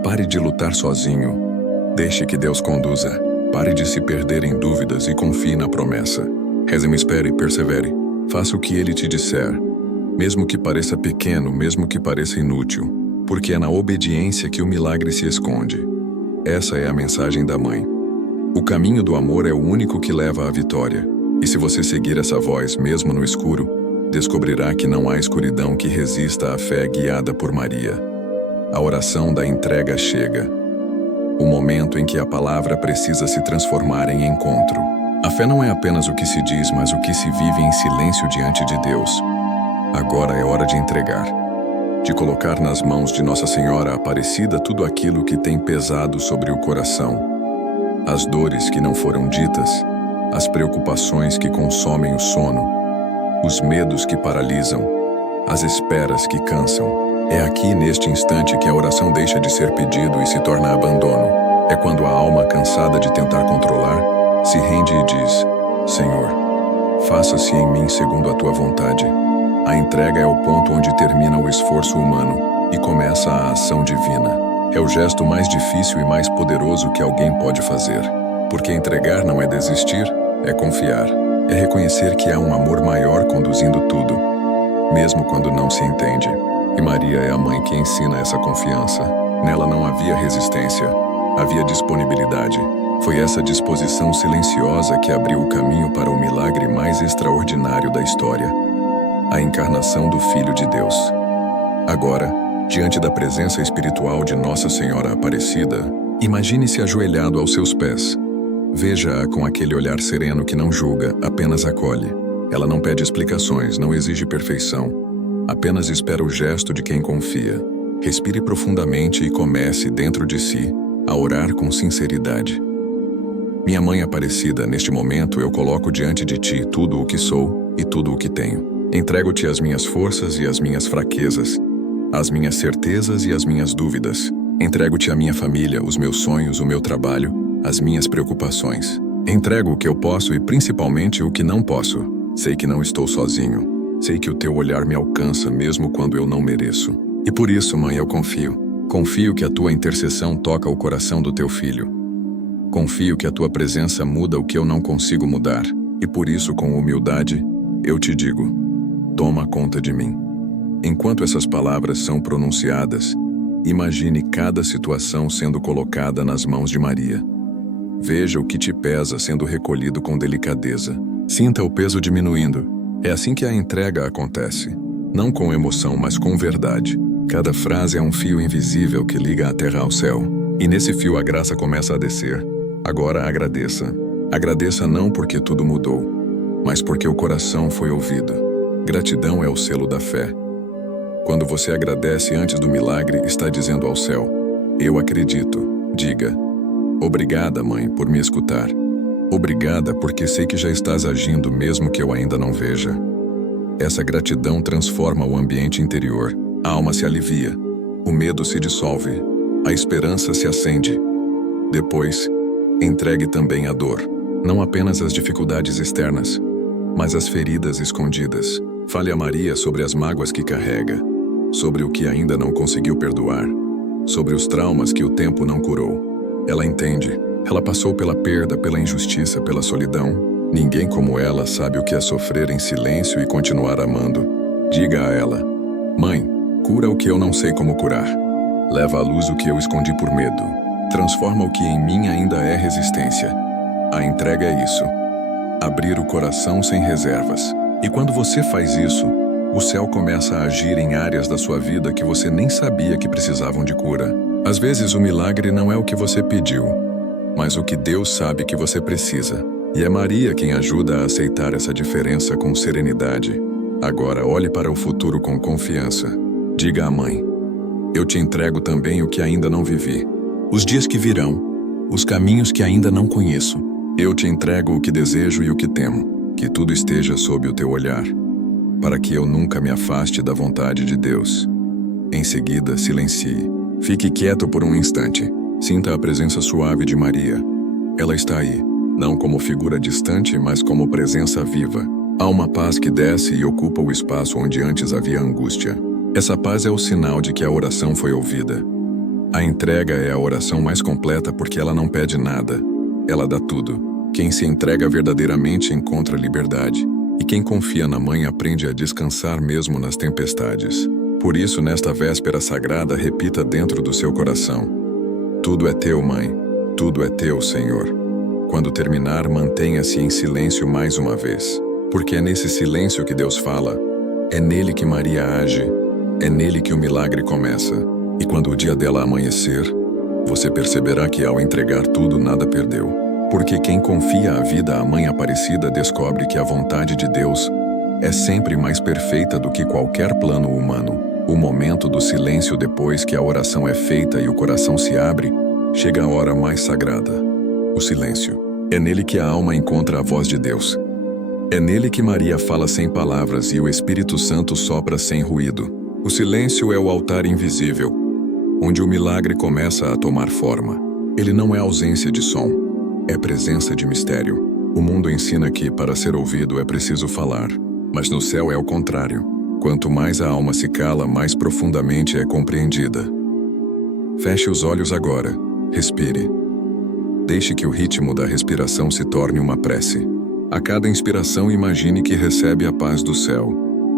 Pare de lutar sozinho. Deixe que Deus conduza. Pare de se perder em dúvidas e confie na promessa. Reze, espere e persevere. Faça o que Ele te disser. Mesmo que pareça pequeno, mesmo que pareça inútil. Porque é na obediência que o milagre se esconde. Essa é a mensagem da mãe. O caminho do amor é o único que leva à vitória. E se você seguir essa voz, mesmo no escuro, descobrirá que não há escuridão que resista à fé guiada por Maria. A oração da entrega chega. O momento em que a palavra precisa se transformar em encontro. A fé não é apenas o que se diz, mas o que se vive em silêncio diante de Deus. Agora é hora de entregar. De colocar nas mãos de Nossa Senhora Aparecida tudo aquilo que tem pesado sobre o coração. As dores que não foram ditas, as preocupações que consomem o sono, os medos que paralisam, as esperas que cansam. É aqui, neste instante, que a oração deixa de ser pedido e se torna abandono. É quando a alma, cansada de tentar controlar, se rende e diz: Senhor, faça-se em mim segundo a tua vontade. A entrega é o ponto onde termina o esforço humano e começa a ação divina. É o gesto mais difícil e mais poderoso que alguém pode fazer. Porque entregar não é desistir, é confiar. É reconhecer que há um amor maior conduzindo tudo, mesmo quando não se entende. E Maria é a mãe que ensina essa confiança. Nela não havia resistência, havia disponibilidade. Foi essa disposição silenciosa que abriu o caminho para o milagre mais extraordinário da história: a encarnação do Filho de Deus. Agora, diante da presença espiritual de Nossa Senhora Aparecida, imagine-se ajoelhado aos seus pés. Veja-a com aquele olhar sereno que não julga, apenas acolhe. Ela não pede explicações, não exige perfeição. Apenas espera o gesto de quem confia. Respire profundamente e comece, dentro de si, a orar com sinceridade. Minha Mãe Aparecida, neste momento eu coloco diante de ti tudo o que sou e tudo o que tenho. Entrego-te as minhas forças e as minhas fraquezas, as minhas certezas e as minhas dúvidas. Entrego-te a minha família, os meus sonhos, o meu trabalho, as minhas preocupações. Entrego o que eu posso e principalmente o que não posso. Sei que não estou sozinho. Sei que o teu olhar me alcança mesmo quando eu não mereço. E por isso, mãe, eu confio. Confio que a tua intercessão toca o coração do teu filho. Confio que a tua presença muda o que eu não consigo mudar. E por isso, com humildade, eu te digo: toma conta de mim. Enquanto essas palavras são pronunciadas, imagine cada situação sendo colocada nas mãos de Maria. Veja o que te pesa sendo recolhido com delicadeza. Sinta o peso diminuindo. É assim que a entrega acontece. Não com emoção, mas com verdade. Cada frase é um fio invisível que liga a terra ao céu. E nesse fio a graça começa a descer. Agora agradeça. Agradeça não porque tudo mudou, mas porque o coração foi ouvido. Gratidão é o selo da fé. Quando você agradece antes do milagre, está dizendo ao céu: eu acredito. Diga: obrigada, mãe, por me escutar. Obrigada porque sei que já estás agindo mesmo que eu ainda não veja. Essa gratidão transforma o ambiente interior. A alma se alivia. O medo se dissolve. A esperança se acende. Depois, entregue também a dor. Não apenas as dificuldades externas, mas as feridas escondidas. Fale a Maria sobre as mágoas que carrega, sobre o que ainda não conseguiu perdoar, sobre os traumas que o tempo não curou. Ela entende. Ela passou pela perda, pela injustiça, pela solidão. Ninguém como ela sabe o que é sofrer em silêncio e continuar amando. Diga a ela: mãe, cura o que eu não sei como curar. Leva à luz o que eu escondi por medo. Transforma o que em mim ainda é resistência. A entrega é isso. Abrir o coração sem reservas. E quando você faz isso, o céu começa a agir em áreas da sua vida que você nem sabia que precisavam de cura. Às vezes o milagre não é o que você pediu, mas o que Deus sabe que você precisa. E é Maria quem ajuda a aceitar essa diferença com serenidade. Agora olhe para o futuro com confiança. Diga à mãe: eu te entrego também o que ainda não vivi. Os dias que virão, os caminhos que ainda não conheço. Eu te entrego o que desejo e o que temo, que tudo esteja sob o teu olhar, para que eu nunca me afaste da vontade de Deus. Em seguida, silencie. Fique quieto por um instante. Sinta a presença suave de Maria. Ela está aí, não como figura distante, mas como presença viva. Há uma paz que desce e ocupa o espaço onde antes havia angústia. Essa paz é o sinal de que a oração foi ouvida. A entrega é a oração mais completa porque ela não pede nada. Ela dá tudo. Quem se entrega verdadeiramente encontra liberdade. E quem confia na mãe aprende a descansar mesmo nas tempestades. Por isso, nesta véspera sagrada, repita dentro do seu coração: tudo é teu, mãe. Tudo é teu, Senhor. Quando terminar, mantenha-se em silêncio mais uma vez. Porque é nesse silêncio que Deus fala. É nele que Maria age. É nele que o milagre começa. E quando o dia dela amanhecer, você perceberá que ao entregar tudo, nada perdeu. Porque quem confia a vida à Mãe Aparecida descobre que a vontade de Deus é sempre mais perfeita do que qualquer plano humano. O momento do silêncio depois que a oração é feita e o coração se abre, chega a hora mais sagrada. O silêncio. É nele que a alma encontra a voz de Deus. É nele que Maria fala sem palavras e o Espírito Santo sopra sem ruído. O silêncio é o altar invisível, onde o milagre começa a tomar forma. Ele não é ausência de som. É presença de mistério. O mundo ensina que, para ser ouvido, é preciso falar. Mas no céu é o contrário. Quanto mais a alma se cala, mais profundamente é compreendida. Feche os olhos agora. Respire. Deixe que o ritmo da respiração se torne uma prece. A cada inspiração, imagine que recebe a paz do céu.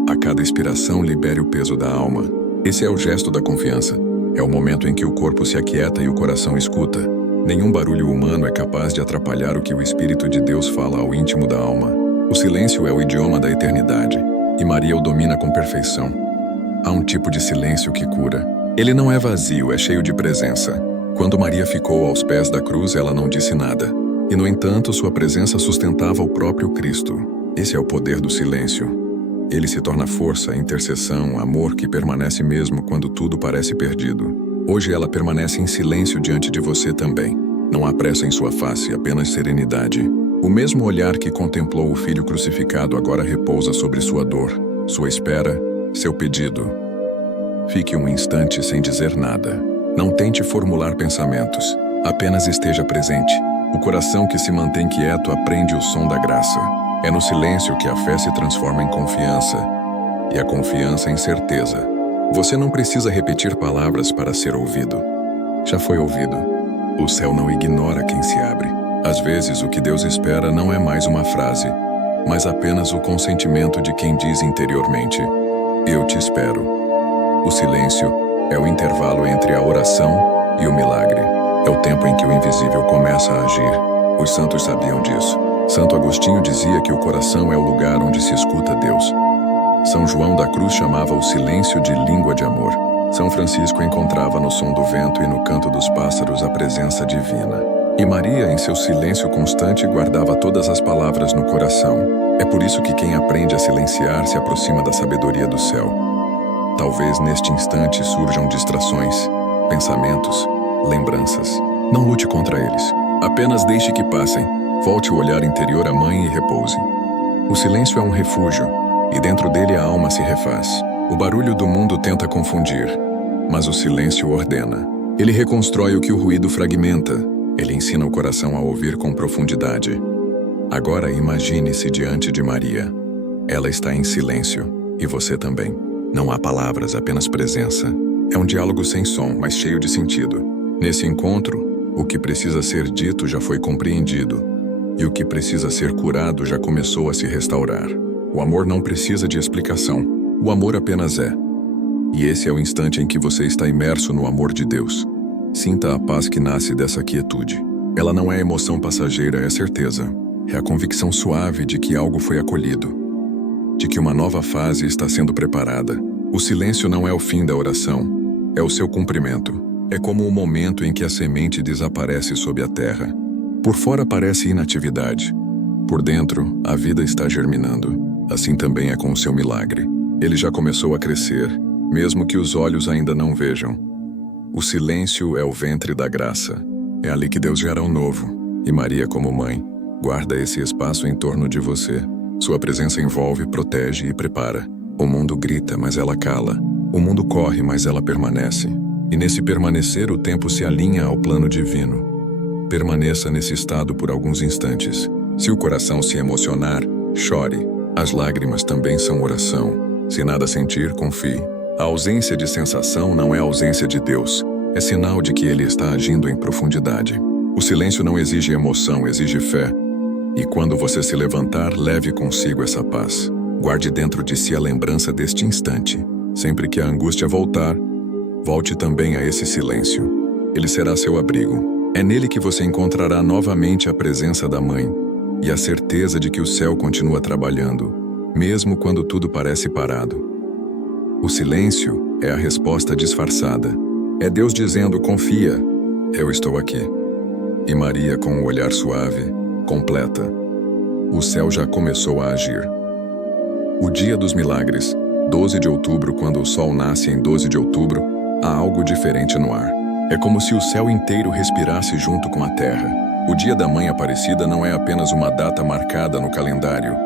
A cada expiração, libere o peso da alma. Esse é o gesto da confiança. É o momento em que o corpo se aquieta e o coração escuta. Nenhum barulho humano é capaz de atrapalhar o que o Espírito de Deus fala ao íntimo da alma. O silêncio é o idioma da eternidade, e Maria o domina com perfeição. Há um tipo de silêncio que cura. Ele não é vazio, é cheio de presença. Quando Maria ficou aos pés da cruz, ela não disse nada. E, no entanto, sua presença sustentava o próprio Cristo. Esse é o poder do silêncio. Ele se torna força, intercessão, amor que permanece mesmo quando tudo parece perdido. Hoje ela permanece em silêncio diante de você também. Não há pressa em sua face, apenas serenidade. O mesmo olhar que contemplou o Filho crucificado agora repousa sobre sua dor, sua espera, seu pedido. Fique um instante sem dizer nada. Não tente formular pensamentos. Apenas esteja presente. O coração que se mantém quieto aprende o som da graça. É no silêncio que a fé se transforma em confiança, e a confiança em certeza. Você não precisa repetir palavras para ser ouvido. Já foi ouvido. O céu não ignora quem se abre. Às vezes, o que Deus espera não é mais uma frase, mas apenas o consentimento de quem diz interiormente: eu te espero. O silêncio é o intervalo entre a oração e o milagre. É o tempo em que o invisível começa a agir. Os santos sabiam disso. Santo Agostinho dizia que o coração é o lugar onde se escuta Deus. São João da Cruz chamava o silêncio de língua de amor. São Francisco encontrava no som do vento e no canto dos pássaros a presença divina. E Maria, em seu silêncio constante, guardava todas as palavras no coração. É por isso que quem aprende a silenciar se aproxima da sabedoria do céu. Talvez neste instante surjam distrações, pensamentos, lembranças. Não lute contra eles. Apenas deixe que passem. Volte o olhar interior à mãe e repouse. O silêncio é um refúgio, e dentro dele a alma se refaz. O barulho do mundo tenta confundir, mas o silêncio ordena. Ele reconstrói o que o ruído fragmenta. Ele ensina o coração a ouvir com profundidade. Agora imagine-se diante de Maria. Ela está em silêncio, e você também. Não há palavras, apenas presença. É um diálogo sem som, mas cheio de sentido. Nesse encontro, o que precisa ser dito já foi compreendido, e o que precisa ser curado já começou a se restaurar. O amor não precisa de explicação. O amor apenas é. E esse é o instante em que você está imerso no amor de Deus. Sinta a paz que nasce dessa quietude. Ela não é emoção passageira, é certeza. É a convicção suave de que algo foi acolhido, de que uma nova fase está sendo preparada. O silêncio não é o fim da oração, é o seu cumprimento. É como o momento em que a semente desaparece sob a terra. Por fora parece inatividade. Por dentro, a vida está germinando. Assim também é com o seu milagre. Ele já começou a crescer, mesmo que os olhos ainda não vejam. O silêncio é o ventre da graça. É ali que Deus gera o novo. E Maria, como mãe, guarda esse espaço em torno de você. Sua presença envolve, protege e prepara. O mundo grita, mas ela cala. O mundo corre, mas ela permanece. E nesse permanecer, o tempo se alinha ao plano divino. Permaneça nesse estado por alguns instantes. Se o coração se emocionar, chore. As lágrimas também são oração. Se nada sentir, confie. A ausência de sensação não é ausência de Deus. É sinal de que Ele está agindo em profundidade. O silêncio não exige emoção, exige fé. E quando você se levantar, leve consigo essa paz. Guarde dentro de si a lembrança deste instante. Sempre que a angústia voltar, volte também a esse silêncio. Ele será seu abrigo. É nele que você encontrará novamente a presença da Mãe e a certeza de que o céu continua trabalhando, mesmo quando tudo parece parado. O silêncio é a resposta disfarçada. É Deus dizendo: confia, eu estou aqui. E Maria, com um olhar suave, completa: o céu já começou a agir. O dia dos milagres, 12 de outubro, quando o sol nasce em 12 de outubro, há algo diferente no ar. É como se o céu inteiro respirasse junto com a terra. O Dia da Mãe Aparecida não é apenas uma data marcada no calendário.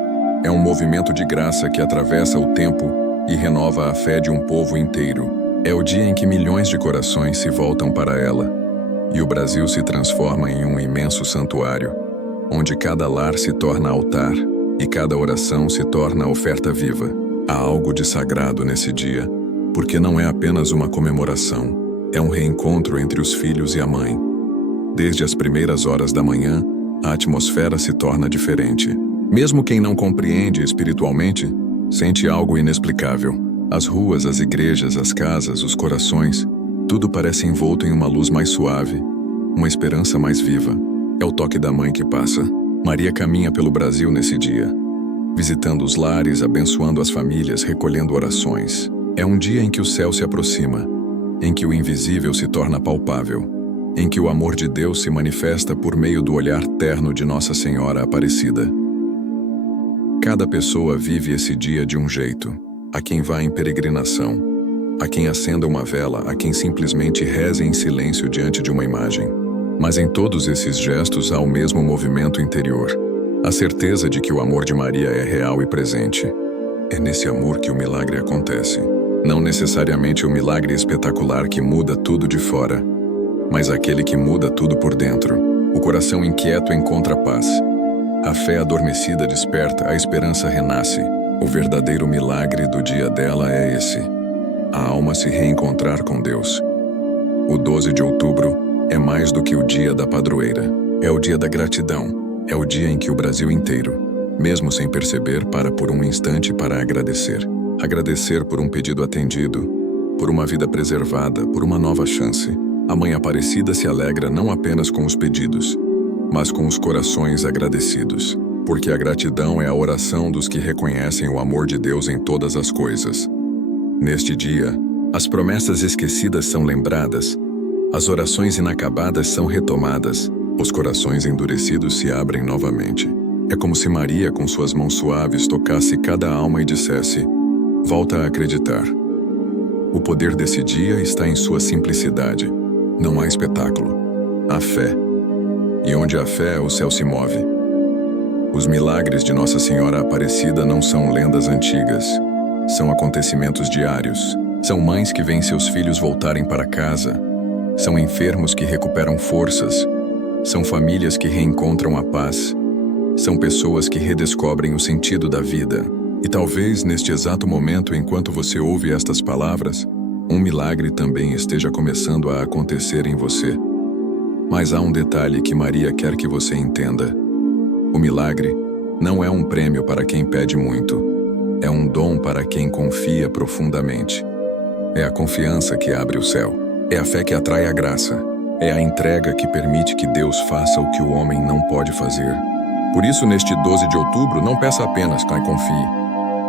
É um movimento de graça que atravessa o tempo e renova a fé de um povo inteiro. É o dia em que milhões de corações se voltam para ela, e o Brasil se transforma em um imenso santuário, onde cada lar se torna altar e cada oração se torna oferta viva. Há algo de sagrado nesse dia, porque não é apenas uma comemoração, é um reencontro entre os filhos e a mãe. Desde as primeiras horas da manhã, a atmosfera se torna diferente. Mesmo quem não compreende espiritualmente, sente algo inexplicável. As ruas, as igrejas, as casas, os corações, tudo parece envolto em uma luz mais suave, uma esperança mais viva. É o toque da mãe que passa. Maria caminha pelo Brasil nesse dia, visitando os lares, abençoando as famílias, recolhendo orações. É um dia em que o céu se aproxima, em que o invisível se torna palpável, em que o amor de Deus se manifesta por meio do olhar terno de Nossa Senhora Aparecida. Cada pessoa vive esse dia de um jeito. Há quem vá em peregrinação, há quem acenda uma vela, há quem simplesmente reze em silêncio diante de uma imagem. Mas em todos esses gestos há o mesmo movimento interior, a certeza de que o amor de Maria é real e presente. É nesse amor que o milagre acontece. Não necessariamente o milagre espetacular que muda tudo de fora, mas aquele que muda tudo por dentro. O coração inquieto encontra paz. A fé adormecida desperta, a esperança renasce. O verdadeiro milagre do dia dela é esse: a alma se reencontrar com Deus. O 12 de outubro é mais do que o dia da padroeira. É o dia da gratidão. É o dia em que o Brasil inteiro, mesmo sem perceber, para por um instante para agradecer. Agradecer por um pedido atendido, por uma vida preservada, por uma nova chance. A Mãe Aparecida se alegra não apenas com os pedidos, mas com os corações agradecidos, porque a gratidão é a oração dos que reconhecem o amor de Deus em todas as coisas. Neste dia, as promessas esquecidas são lembradas, as orações inacabadas são retomadas, os corações endurecidos se abrem novamente. É como se Maria, com suas mãos suaves, tocasse cada alma e dissesse: volta a acreditar. O poder desse dia está em sua simplicidade. Não há espetáculo. Há fé. E onde há fé, o céu se move. Os milagres de Nossa Senhora Aparecida não são lendas antigas. São acontecimentos diários. São mães que veem seus filhos voltarem para casa. São enfermos que recuperam forças. São famílias que reencontram a paz. São pessoas que redescobrem o sentido da vida. E talvez, neste exato momento, enquanto você ouve estas palavras, um milagre também esteja começando a acontecer em você. Mas há um detalhe que Maria quer que você entenda. O milagre não é um prêmio para quem pede muito. É um dom para quem confia profundamente. É a confiança que abre o céu. É a fé que atrai a graça. É a entrega que permite que Deus faça o que o homem não pode fazer. Por isso, neste 12 de outubro, não peça apenas, mas confie.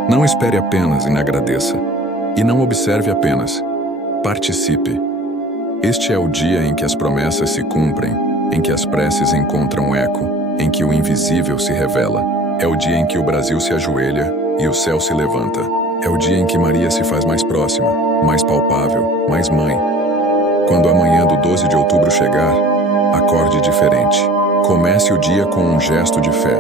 Não espere apenas e agradeça. E não observe apenas. Participe. Este é o dia em que as promessas se cumprem, em que as preces encontram eco, em que o invisível se revela. É o dia em que o Brasil se ajoelha e o céu se levanta. É o dia em que Maria se faz mais próxima, mais palpável, mais mãe. Quando a manhã do 12 de outubro chegar, acorde diferente. Comece o dia com um gesto de fé.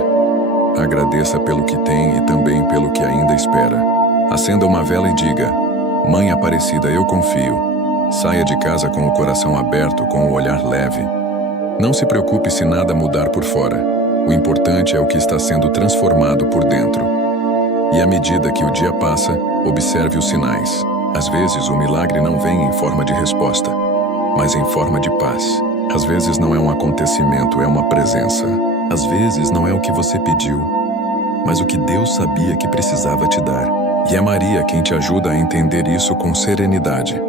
Agradeça pelo que tem e também pelo que ainda espera. Acenda uma vela e diga: Mãe Aparecida, eu confio. Saia de casa com o coração aberto, com o olhar leve. Não se preocupe se nada mudar por fora. O importante é o que está sendo transformado por dentro. E à medida que o dia passa, observe os sinais. Às vezes o milagre não vem em forma de resposta, mas em forma de paz. Às vezes não é um acontecimento, é uma presença. Às vezes não é o que você pediu, mas o que Deus sabia que precisava te dar. E é Maria quem te ajuda a entender isso com serenidade.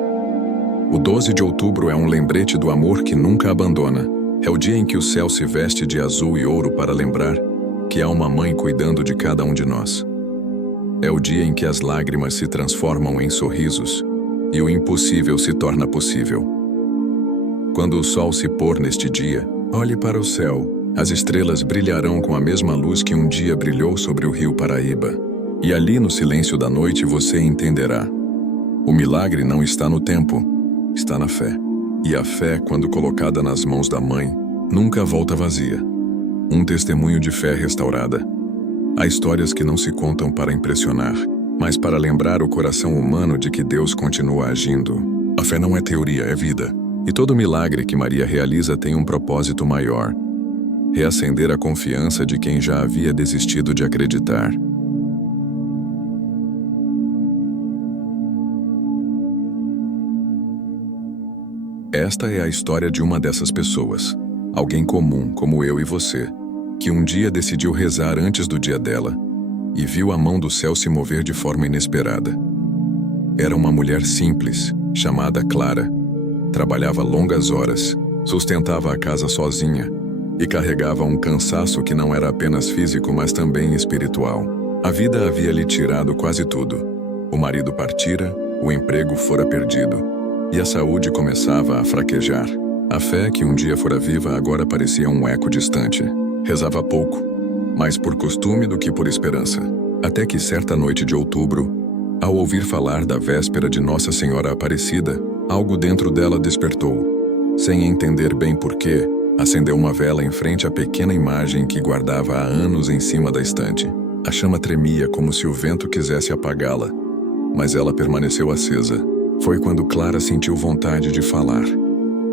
O 12 de outubro é um lembrete do amor que nunca abandona. É o dia em que o céu se veste de azul e ouro para lembrar que há uma mãe cuidando de cada um de nós. É o dia em que as lágrimas se transformam em sorrisos e o impossível se torna possível. Quando o sol se pôr neste dia, olhe para o céu. As estrelas brilharão com a mesma luz que um dia brilhou sobre o rio Paraíba. E ali no silêncio da noite você entenderá. O milagre não está no tempo, está na fé. E a fé, quando colocada nas mãos da mãe, nunca volta vazia. Um testemunho de fé restaurada. Há histórias que não se contam para impressionar, mas para lembrar o coração humano de que Deus continua agindo. A fé não é teoria, é vida. E todo milagre que Maria realiza tem um propósito maior: reacender a confiança de quem já havia desistido de acreditar. Esta é a história de uma dessas pessoas, alguém comum como eu e você, que um dia decidiu rezar antes do dia dela e viu a mão do céu se mover de forma inesperada. Era uma mulher simples, chamada Clara. Trabalhava longas horas, sustentava a casa sozinha e carregava um cansaço que não era apenas físico, mas também espiritual. A vida havia lhe tirado quase tudo. O marido partira, o emprego fora perdido, e a saúde começava a fraquejar. A fé que um dia fora viva agora parecia um eco distante. Rezava pouco, mais por costume do que por esperança. Até que certa noite de outubro, ao ouvir falar da véspera de Nossa Senhora Aparecida, algo dentro dela despertou. Sem entender bem porquê, acendeu uma vela em frente à pequena imagem que guardava há anos em cima da estante. A chama tremia como se o vento quisesse apagá-la, mas ela permaneceu acesa. Foi quando Clara sentiu vontade de falar.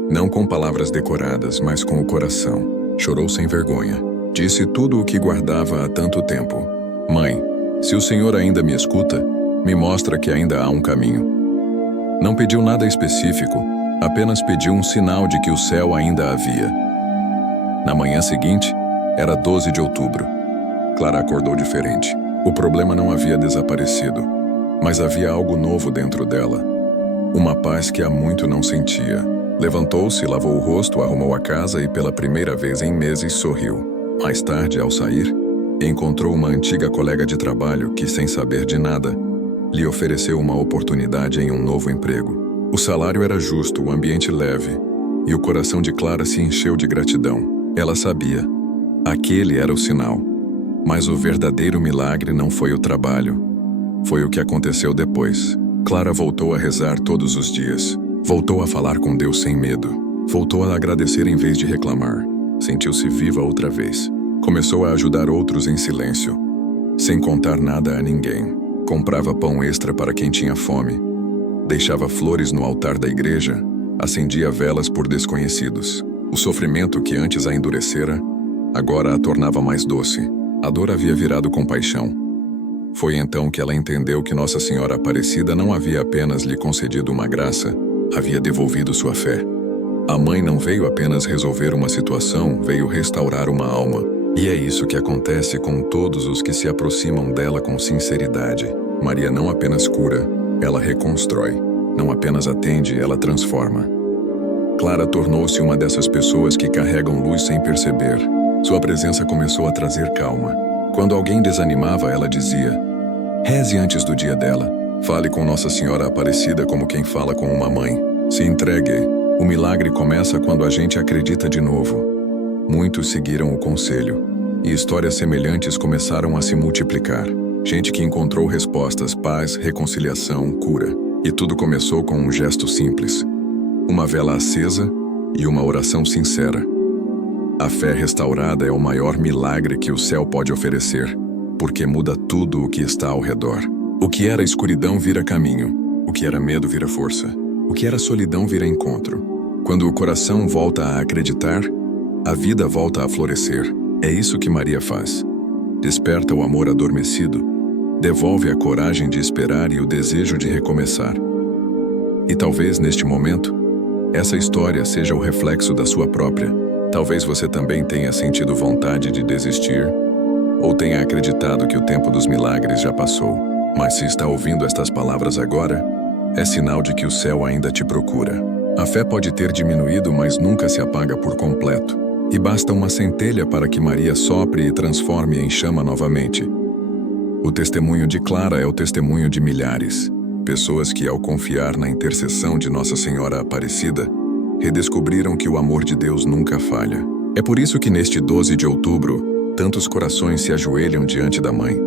Não com palavras decoradas, mas com o coração. Chorou sem vergonha. Disse tudo o que guardava há tanto tempo. Mãe, se o Senhor ainda me escuta, me mostra que ainda há um caminho. Não pediu nada específico, apenas pediu um sinal de que o céu ainda havia. Na manhã seguinte, era 12 de outubro. Clara acordou diferente. O problema não havia desaparecido, mas havia algo novo dentro dela. Uma paz que há muito não sentia. Levantou-se, lavou o rosto, arrumou a casa e pela primeira vez em meses sorriu. Mais tarde, ao sair, encontrou uma antiga colega de trabalho que, sem saber de nada, lhe ofereceu uma oportunidade em um novo emprego. O salário era justo, o ambiente leve, e o coração de Clara se encheu de gratidão. Ela sabia. Aquele era o sinal. Mas o verdadeiro milagre não foi o trabalho. Foi o que aconteceu depois. Clara voltou a rezar todos os dias. Voltou a falar com Deus sem medo. Voltou a agradecer em vez de reclamar. Sentiu-se viva outra vez. Começou a ajudar outros em silêncio, sem contar nada a ninguém. Comprava pão extra para quem tinha fome. Deixava flores no altar da igreja. Acendia velas por desconhecidos. O sofrimento que antes a endurecera, agora a tornava mais doce. A dor havia virado compaixão. Foi então que ela entendeu que Nossa Senhora Aparecida não havia apenas lhe concedido uma graça, havia devolvido sua fé. A mãe não veio apenas resolver uma situação, veio restaurar uma alma. E é isso que acontece com todos os que se aproximam dela com sinceridade. Maria não apenas cura, ela reconstrói. Não apenas atende, ela transforma. Clara tornou-se uma dessas pessoas que carregam luz sem perceber. Sua presença começou a trazer calma. Quando alguém desanimava, ela dizia: reze antes do dia dela. Fale com Nossa Senhora Aparecida como quem fala com uma mãe. Se entregue. O milagre começa quando a gente acredita de novo. Muitos seguiram o conselho, e histórias semelhantes começaram a se multiplicar. Gente que encontrou respostas, paz, reconciliação, cura. E tudo começou com um gesto simples. Uma vela acesa e uma oração sincera. A fé restaurada é o maior milagre que o céu pode oferecer, porque muda tudo o que está ao redor. O que era escuridão vira caminho, o que era medo vira força, o que era solidão vira encontro. Quando o coração volta a acreditar, a vida volta a florescer. É isso que Maria faz. Desperta o amor adormecido, devolve a coragem de esperar e o desejo de recomeçar. E talvez neste momento, essa história seja o reflexo da sua própria. Talvez você também tenha sentido vontade de desistir, ou tenha acreditado que o tempo dos milagres já passou. Mas se está ouvindo estas palavras agora, é sinal de que o céu ainda te procura. A fé pode ter diminuído, mas nunca se apaga por completo. E basta uma centelha para que Maria sopre e transforme em chama novamente. O testemunho de Clara é o testemunho de milhares. Pessoas que, ao confiar na intercessão de Nossa Senhora Aparecida, redescobriram que o amor de Deus nunca falha. É por isso que neste 12 de outubro, tantos corações se ajoelham diante da Mãe.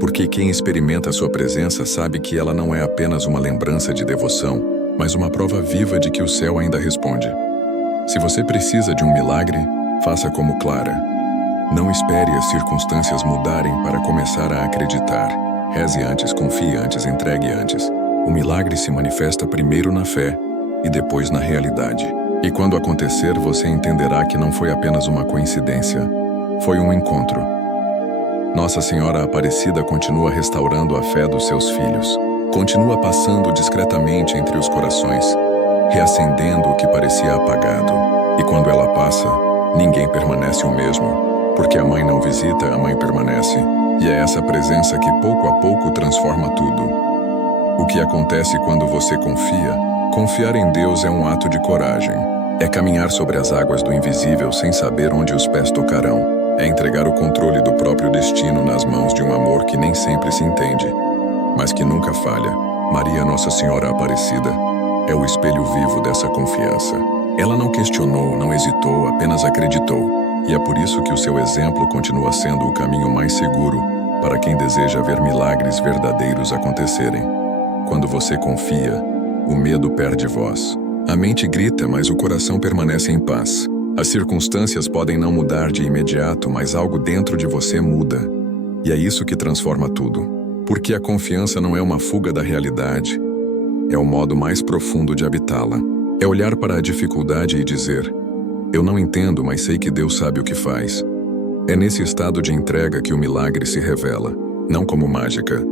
Porque quem experimenta sua presença sabe que ela não é apenas uma lembrança de devoção, mas uma prova viva de que o céu ainda responde. Se você precisa de um milagre, faça como Clara. Não espere as circunstâncias mudarem para começar a acreditar. Reze antes, confie antes, entregue antes. O milagre se manifesta primeiro na fé e depois na realidade. E quando acontecer, você entenderá que não foi apenas uma coincidência. Foi um encontro. Nossa Senhora Aparecida continua restaurando a fé dos seus filhos. Continua passando discretamente entre os corações, reacendendo o que parecia apagado. E quando ela passa, ninguém permanece o mesmo. Porque a Mãe não visita, a Mãe permanece. E é essa presença que pouco a pouco transforma tudo. O que acontece quando você confia? Confiar em Deus é um ato de coragem. É caminhar sobre as águas do invisível sem saber onde os pés tocarão. É entregar o controle do próprio destino nas mãos de um amor que nem sempre se entende, mas que nunca falha. Maria Nossa Senhora Aparecida é o espelho vivo dessa confiança. Ela não questionou, não hesitou, apenas acreditou. E é por isso que o seu exemplo continua sendo o caminho mais seguro para quem deseja ver milagres verdadeiros acontecerem. Quando você confia, o medo perde voz. A mente grita, mas o coração permanece em paz. As circunstâncias podem não mudar de imediato, mas algo dentro de você muda. E é isso que transforma tudo. Porque a confiança não é uma fuga da realidade. É o modo mais profundo de habitá-la. É olhar para a dificuldade e dizer: eu não entendo, mas sei que Deus sabe o que faz. É nesse estado de entrega que o milagre se revela, não como mágica,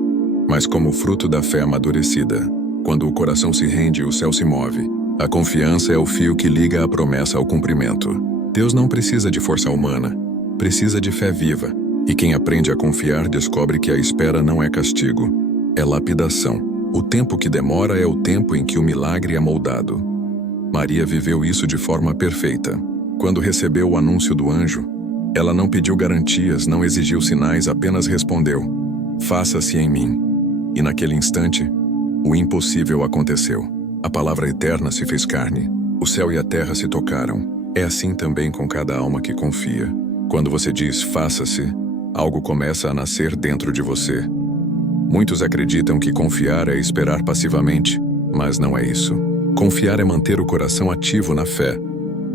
mas como fruto da fé amadurecida. Quando o coração se rende, o céu se move. A confiança é o fio que liga a promessa ao cumprimento. Deus não precisa de força humana, precisa de fé viva. E quem aprende a confiar descobre que a espera não é castigo, é lapidação. O tempo que demora é o tempo em que o milagre é moldado. Maria viveu isso de forma perfeita. Quando recebeu o anúncio do anjo, ela não pediu garantias, não exigiu sinais, apenas respondeu: "Faça-se em mim." E naquele instante, o impossível aconteceu. A palavra eterna se fez carne. O céu e a terra se tocaram. É assim também com cada alma que confia. Quando você diz "faça-se", algo começa a nascer dentro de você. Muitos acreditam que confiar é esperar passivamente, mas não é isso. Confiar é manter o coração ativo na fé,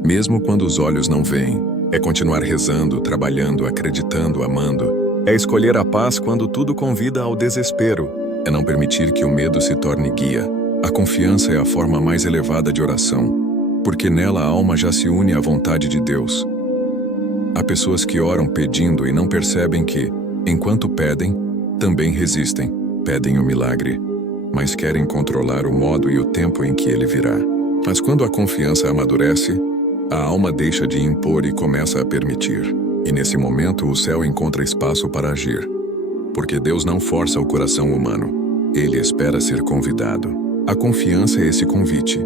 mesmo quando os olhos não veem. É continuar rezando, trabalhando, acreditando, amando. É escolher a paz quando tudo convida ao desespero. É não permitir que o medo se torne guia. A confiança é a forma mais elevada de oração, porque nela a alma já se une à vontade de Deus. Há pessoas que oram pedindo e não percebem que, enquanto pedem, também resistem. Pedem o milagre, mas querem controlar o modo e o tempo em que ele virá. Mas quando a confiança amadurece, a alma deixa de impor e começa a permitir. E nesse momento o céu encontra espaço para agir. Porque Deus não força o coração humano, ele espera ser convidado. A confiança é esse convite.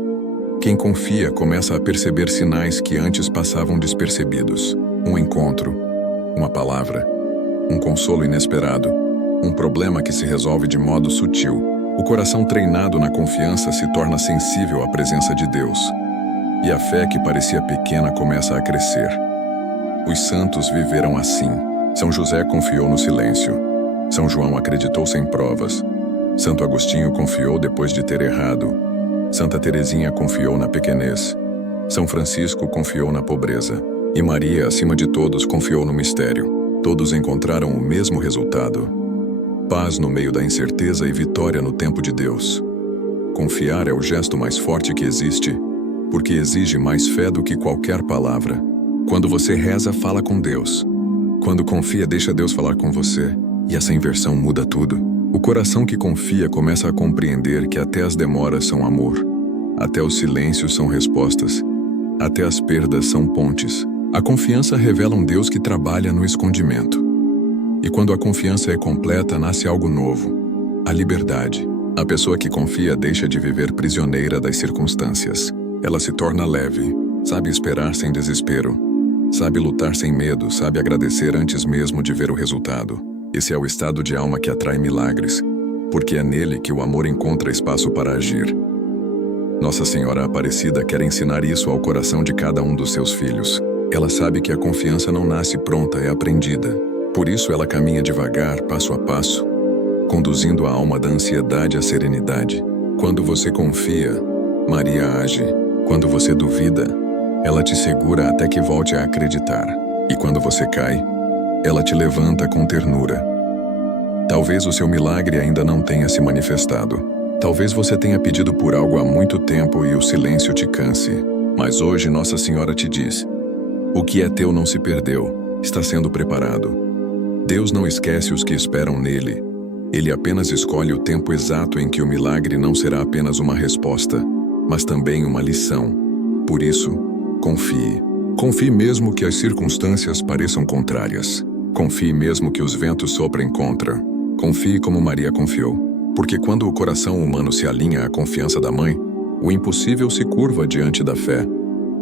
Quem confia começa a perceber sinais que antes passavam despercebidos. Um encontro, uma palavra, um consolo inesperado, um problema que se resolve de modo sutil. O coração treinado na confiança se torna sensível à presença de Deus. E a fé que parecia pequena começa a crescer. Os santos viveram assim. São José confiou no silêncio. São João acreditou sem provas. Santo Agostinho confiou depois de ter errado. Santa Teresinha confiou na pequenez. São Francisco confiou na pobreza. E Maria, acima de todos, confiou no mistério. Todos encontraram o mesmo resultado: paz no meio da incerteza e vitória no tempo de Deus. Confiar é o gesto mais forte que existe, porque exige mais fé do que qualquer palavra. Quando você reza, fala com Deus. Quando confia, deixa Deus falar com você. E essa inversão muda tudo. O coração que confia começa a compreender que até as demoras são amor. Até os silêncios são respostas. Até as perdas são pontes. A confiança revela um Deus que trabalha no escondimento. E quando a confiança é completa, nasce algo novo: a liberdade. A pessoa que confia deixa de viver prisioneira das circunstâncias. Ela se torna leve, sabe esperar sem desespero, sabe lutar sem medo, sabe agradecer antes mesmo de ver o resultado. Esse é o estado de alma que atrai milagres, porque é nele que o amor encontra espaço para agir. Nossa Senhora Aparecida quer ensinar isso ao coração de cada um dos seus filhos. Ela sabe que a confiança não nasce pronta, é aprendida. Por isso ela caminha devagar, passo a passo, conduzindo a alma da ansiedade à serenidade. Quando você confia, Maria age. Quando você duvida, ela te segura até que volte a acreditar. E quando você cai, ela te levanta com ternura. Talvez o seu milagre ainda não tenha se manifestado. Talvez você tenha pedido por algo há muito tempo e o silêncio te canse. Mas hoje Nossa Senhora te diz: o que é teu não se perdeu, está sendo preparado. Deus não esquece os que esperam nele. Ele apenas escolhe o tempo exato em que o milagre não será apenas uma resposta, mas também uma lição. Por isso, confie. Confie mesmo que as circunstâncias pareçam contrárias. Confie mesmo que os ventos soprem contra. Confie como Maria confiou. Porque quando o coração humano se alinha à confiança da mãe, o impossível se curva diante da fé.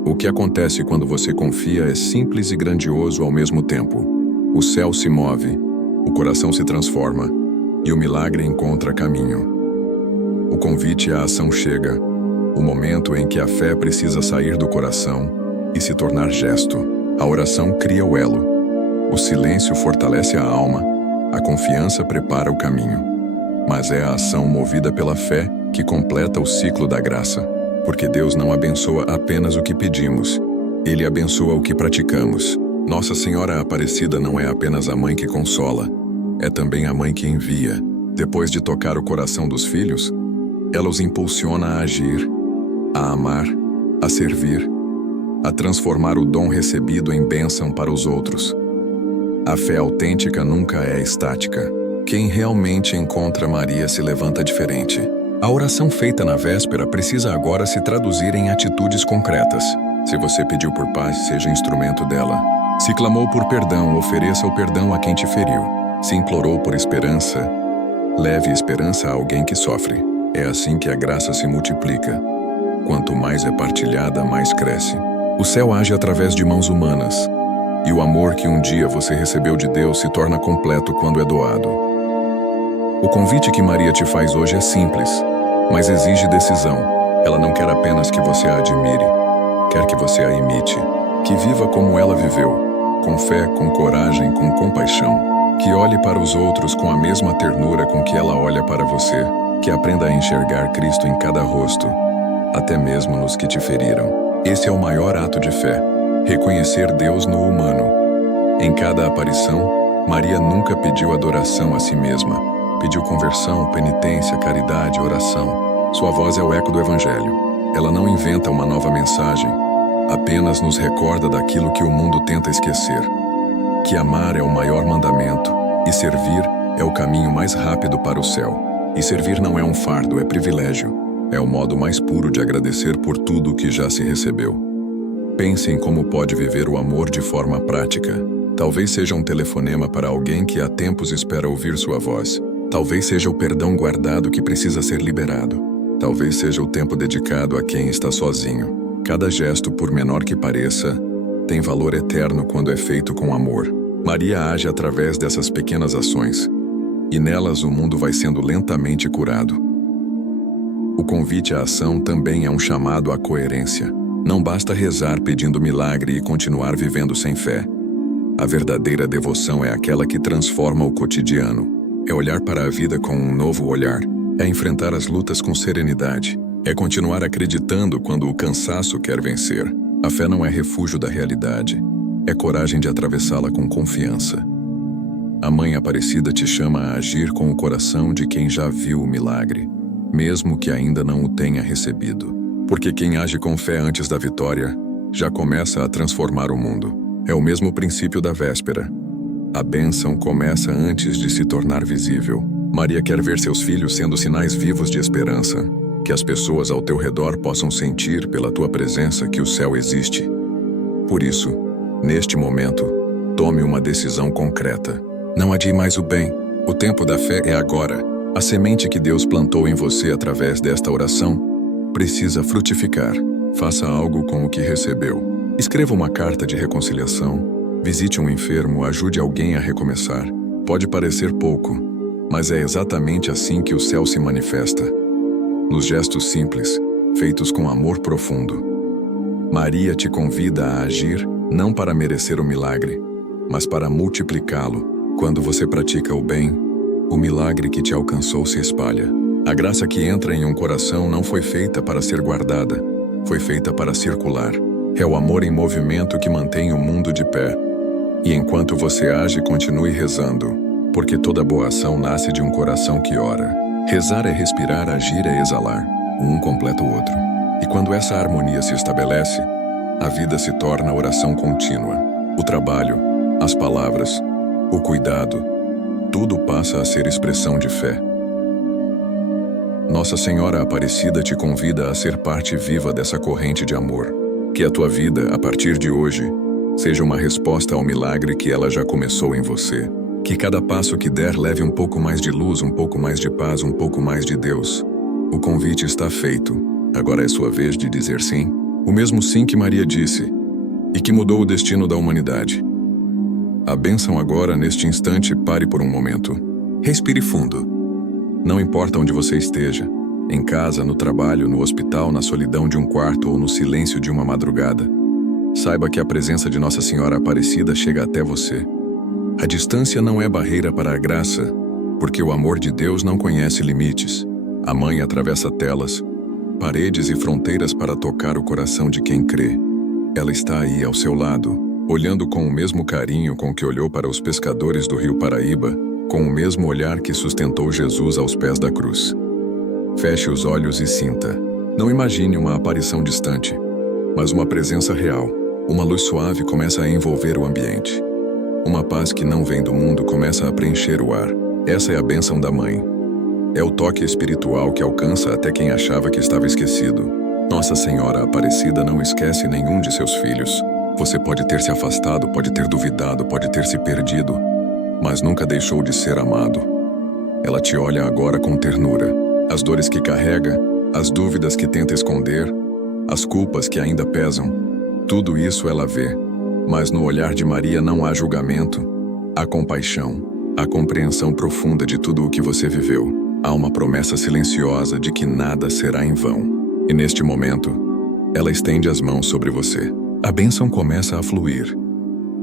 O que acontece quando você confia é simples e grandioso ao mesmo tempo. O céu se move, o coração se transforma e o milagre encontra caminho. O convite à ação chega, o momento em que a fé precisa sair do coração e se tornar gesto. A oração cria o elo, o silêncio fortalece a alma, a confiança prepara o caminho. Mas é a ação movida pela fé que completa o ciclo da graça. Porque Deus não abençoa apenas o que pedimos, Ele abençoa o que praticamos. Nossa Senhora Aparecida não é apenas a mãe que consola, é também a mãe que envia. Depois de tocar o coração dos filhos, ela os impulsiona a agir, a amar, a servir, a transformar o dom recebido em bênção para os outros. A fé autêntica nunca é estática. Quem realmente encontra Maria se levanta diferente. A oração feita na véspera precisa agora se traduzir em atitudes concretas. Se você pediu por paz, seja instrumento dela. Se clamou por perdão, ofereça o perdão a quem te feriu. Se implorou por esperança, leve esperança a alguém que sofre. É assim que a graça se multiplica. Quanto mais é partilhada, mais cresce. O céu age através de mãos humanas. E o amor que um dia você recebeu de Deus se torna completo quando é doado. O convite que Maria te faz hoje é simples, mas exige decisão. Ela não quer apenas que você a admire, quer que você a imite, que viva como ela viveu, com fé, com coragem, com compaixão, que olhe para os outros com a mesma ternura com que ela olha para você, que aprenda a enxergar Cristo em cada rosto, até mesmo nos que te feriram. Esse é o maior ato de fé, reconhecer Deus no humano. Em cada aparição, Maria nunca pediu adoração a si mesma. Pediu conversão, penitência, caridade, oração. Sua voz é o eco do Evangelho. Ela não inventa uma nova mensagem, apenas nos recorda daquilo que o mundo tenta esquecer. Que amar é o maior mandamento, e servir é o caminho mais rápido para o céu. E servir não é um fardo, é privilégio. É o modo mais puro de agradecer por tudo que já se recebeu. Pense em como pode viver o amor de forma prática. Talvez seja um telefonema para alguém que há tempos espera ouvir sua voz. Talvez seja o perdão guardado que precisa ser liberado. Talvez seja o tempo dedicado a quem está sozinho. Cada gesto, por menor que pareça, tem valor eterno quando é feito com amor. Maria age através dessas pequenas ações, e nelas o mundo vai sendo lentamente curado. O convite à ação também é um chamado à coerência. Não basta rezar pedindo milagre e continuar vivendo sem fé. A verdadeira devoção é aquela que transforma o cotidiano. É olhar para a vida com um novo olhar. É enfrentar as lutas com serenidade. É continuar acreditando quando o cansaço quer vencer. A fé não é refúgio da realidade. É coragem de atravessá-la com confiança. A Mãe Aparecida te chama a agir com o coração de quem já viu o milagre, mesmo que ainda não o tenha recebido. Porque quem age com fé antes da vitória, já começa a transformar o mundo. É o mesmo princípio da véspera. A bênção começa antes de se tornar visível. Maria quer ver seus filhos sendo sinais vivos de esperança, que as pessoas ao teu redor possam sentir pela tua presença que o céu existe. Por isso, neste momento, tome uma decisão concreta. Não adie mais o bem. O tempo da fé é agora. A semente que Deus plantou em você através desta oração precisa frutificar. Faça algo com o que recebeu. Escreva uma carta de reconciliação. Visite um enfermo, ajude alguém a recomeçar. Pode parecer pouco, mas é exatamente assim que o céu se manifesta. Nos gestos simples, feitos com amor profundo. Maria te convida a agir, não para merecer o milagre, mas para multiplicá-lo. Quando você pratica o bem, o milagre que te alcançou se espalha. A graça que entra em um coração não foi feita para ser guardada, foi feita para circular. É o amor em movimento que mantém o mundo de pé. E enquanto você age, continue rezando, porque toda boa ação nasce de um coração que ora. Rezar é respirar, agir é exalar. Um completa o outro. E quando essa harmonia se estabelece, a vida se torna oração contínua. O trabalho, as palavras, o cuidado, tudo passa a ser expressão de fé. Nossa Senhora Aparecida te convida a ser parte viva dessa corrente de amor. Que a tua vida, a partir de hoje, seja uma resposta ao milagre que ela já começou em você. Que cada passo que der leve um pouco mais de luz, um pouco mais de paz, um pouco mais de Deus. O convite está feito. Agora é sua vez de dizer sim. O mesmo sim que Maria disse, e que mudou o destino da humanidade. A bênção agora, neste instante, pare por um momento. Respire fundo. Não importa onde você esteja, em casa, no trabalho, no hospital, na solidão de um quarto ou no silêncio de uma madrugada. Saiba que a presença de Nossa Senhora Aparecida chega até você. A distância não é barreira para a graça, porque o amor de Deus não conhece limites. A Mãe atravessa telas, paredes e fronteiras para tocar o coração de quem crê. Ela está aí ao seu lado, olhando com o mesmo carinho com que olhou para os pescadores do Rio Paraíba, com o mesmo olhar que sustentou Jesus aos pés da cruz. Feche os olhos e sinta. Não imagine uma aparição distante, mas uma presença real. Uma luz suave começa a envolver o ambiente. Uma paz que não vem do mundo começa a preencher o ar. Essa é a bênção da mãe. É o toque espiritual que alcança até quem achava que estava esquecido. Nossa Senhora Aparecida não esquece nenhum de seus filhos. Você pode ter se afastado, pode ter duvidado, pode ter se perdido, mas nunca deixou de ser amado. Ela te olha agora com ternura. As dores que carrega, as dúvidas que tenta esconder, as culpas que ainda pesam, tudo isso ela vê. Mas no olhar de Maria não há julgamento, há compaixão, há compreensão profunda de tudo o que você viveu. Há uma promessa silenciosa de que nada será em vão. E neste momento, ela estende as mãos sobre você. A bênção começa a fluir.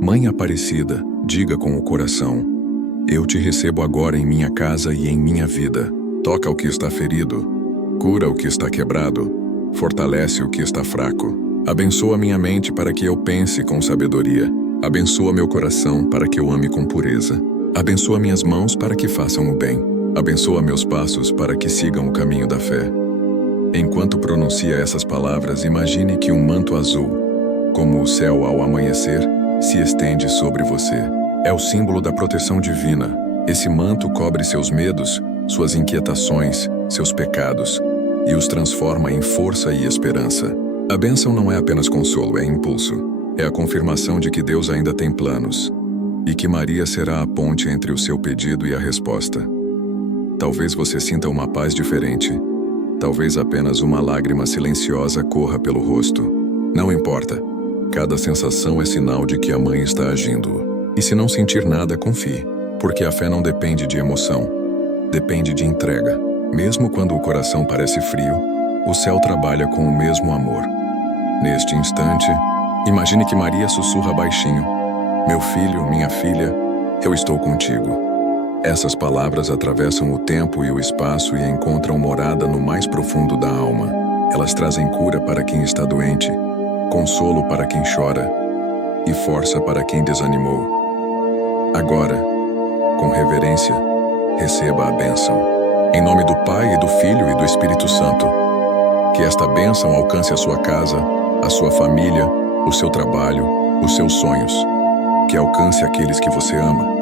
Mãe Aparecida, diga com o coração: eu te recebo agora em minha casa e em minha vida. Toca o que está ferido, cura o que está quebrado, fortalece o que está fraco. Abençoa minha mente para que eu pense com sabedoria. Abençoa meu coração para que eu ame com pureza. Abençoa minhas mãos para que façam o bem. Abençoa meus passos para que sigam o caminho da fé. Enquanto pronuncia essas palavras, imagine que um manto azul, como o céu ao amanhecer, se estende sobre você. É o símbolo da proteção divina. Esse manto cobre seus medos, suas inquietações, seus pecados, e os transforma em força e esperança. A bênção não é apenas consolo, é impulso. É a confirmação de que Deus ainda tem planos, e que Maria será a ponte entre o seu pedido e a resposta. Talvez você sinta uma paz diferente. Talvez apenas uma lágrima silenciosa corra pelo rosto. Não importa. Cada sensação é sinal de que a mãe está agindo. E se não sentir nada, confie, porque a fé não depende de emoção. Depende de entrega. Mesmo quando o coração parece frio, o céu trabalha com o mesmo amor. Neste instante, imagine que Maria sussurra baixinho: meu filho, minha filha, eu estou contigo. Essas palavras atravessam o tempo e o espaço e encontram morada no mais profundo da alma. Elas trazem cura para quem está doente, consolo para quem chora e força para quem desanimou. Agora, com reverência, receba a bênção. Em nome do Pai, e do Filho e do Espírito Santo. Que esta bênção alcance a sua casa, a sua família, o seu trabalho, os seus sonhos. Que alcance aqueles que você ama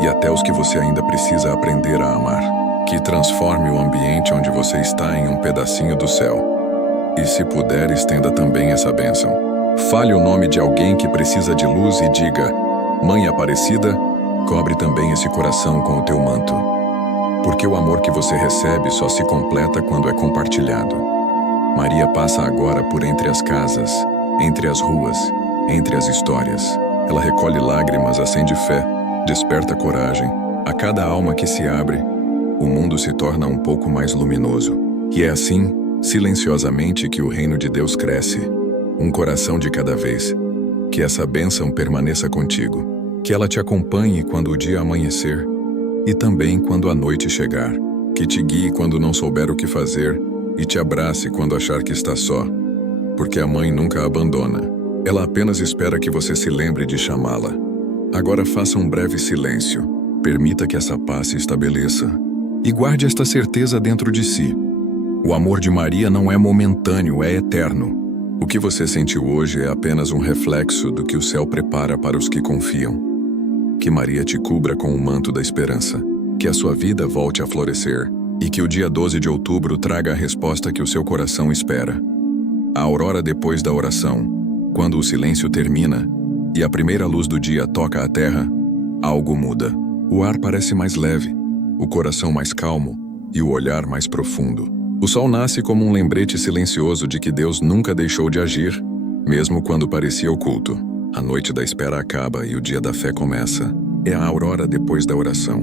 e até os que você ainda precisa aprender a amar. Que transforme o ambiente onde você está em um pedacinho do céu. E se puder, estenda também essa bênção. Fale o nome de alguém que precisa de luz e diga: Mãe Aparecida, cobre também esse coração com o teu manto. Porque o amor que você recebe só se completa quando é compartilhado. Maria passa agora por entre as casas, entre as ruas, entre as histórias. Ela recolhe lágrimas, acende fé, desperta coragem. A cada alma que se abre, o mundo se torna um pouco mais luminoso. E é assim, silenciosamente, que o reino de Deus cresce. Um coração de cada vez. Que essa bênção permaneça contigo. Que ela te acompanhe quando o dia amanhecer e também quando a noite chegar. Que te guie quando não souber o que fazer e te abrace quando achar que está só. Porque a mãe nunca abandona. Ela apenas espera que você se lembre de chamá-la. Agora faça um breve silêncio. Permita que essa paz se estabeleça. E guarde esta certeza dentro de si. O amor de Maria não é momentâneo, é eterno. O que você sentiu hoje é apenas um reflexo do que o céu prepara para os que confiam. Que Maria te cubra com o manto da esperança. Que a sua vida volte a florescer. E que o dia 12 de outubro traga a resposta que o seu coração espera. A aurora depois da oração, quando o silêncio termina e a primeira luz do dia toca a terra, algo muda. O ar parece mais leve, o coração mais calmo e o olhar mais profundo. O sol nasce como um lembrete silencioso de que Deus nunca deixou de agir, mesmo quando parecia oculto. A noite da espera acaba e o dia da fé começa. É a aurora depois da oração,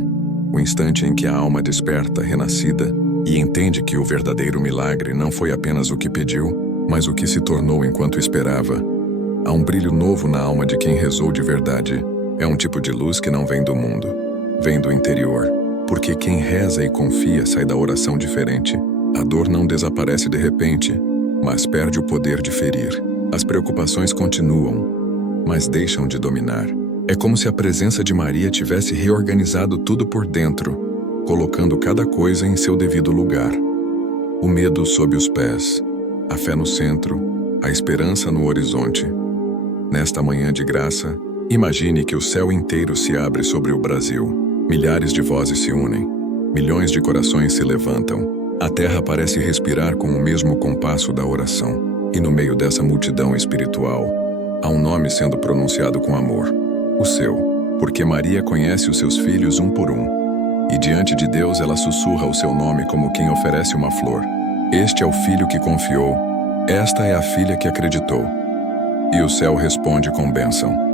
o instante em que a alma desperta, renascida, e entende que o verdadeiro milagre não foi apenas o que pediu, mas o que se tornou enquanto esperava. Há um brilho novo na alma de quem rezou de verdade. É um tipo de luz que não vem do mundo, vem do interior. Porque quem reza e confia sai da oração diferente. A dor não desaparece de repente, mas perde o poder de ferir. As preocupações continuam, mas deixam de dominar. É como se a presença de Maria tivesse reorganizado tudo por dentro, colocando cada coisa em seu devido lugar. O medo sob os pés, a fé no centro, a esperança no horizonte. Nesta manhã de graça, Imagine que o céu inteiro se abre sobre o Brasil. Milhares de vozes se unem. Milhões de corações se levantam. A terra parece respirar com o mesmo compasso da oração. E no meio dessa multidão espiritual, há um nome sendo pronunciado com amor. O seu. Porque Maria conhece os seus filhos um por um. E diante de Deus ela sussurra o seu nome como quem oferece uma flor. Este é o filho que confiou. Esta é a filha que acreditou. E o céu responde com bênção.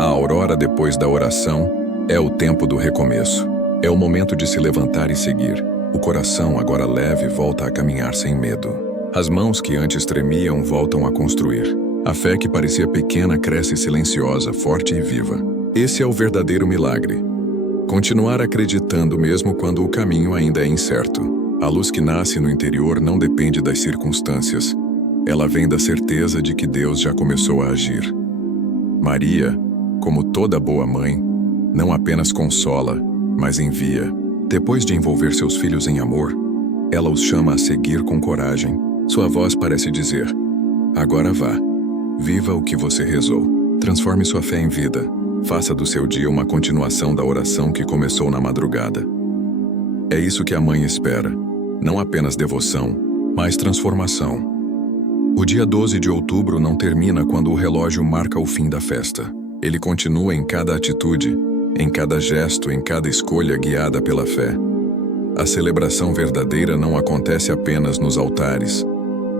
A aurora depois da oração é o tempo do recomeço. É o momento de se levantar e seguir. O coração, agora leve, volta a caminhar sem medo. As mãos que antes tremiam voltam a construir. A fé que parecia pequena cresce silenciosa, forte e viva. Esse é o verdadeiro milagre. Continuar acreditando mesmo quando o caminho ainda é incerto. A luz que nasce no interior não depende das circunstâncias. Ela vem da certeza de que Deus já começou a agir. Maria, como toda boa mãe, não apenas consola, mas envia. Depois de envolver seus filhos em amor, ela os chama a seguir com coragem. Sua voz parece dizer: agora vá. Viva o que você rezou. Transforme sua fé em vida. Faça do seu dia uma continuação da oração que começou na madrugada. É isso que a mãe espera. Não apenas devoção, mas transformação. O dia 12 de outubro não termina quando o relógio marca o fim da festa. Ele continua em cada atitude, em cada gesto, em cada escolha guiada pela fé. A celebração verdadeira não acontece apenas nos altares.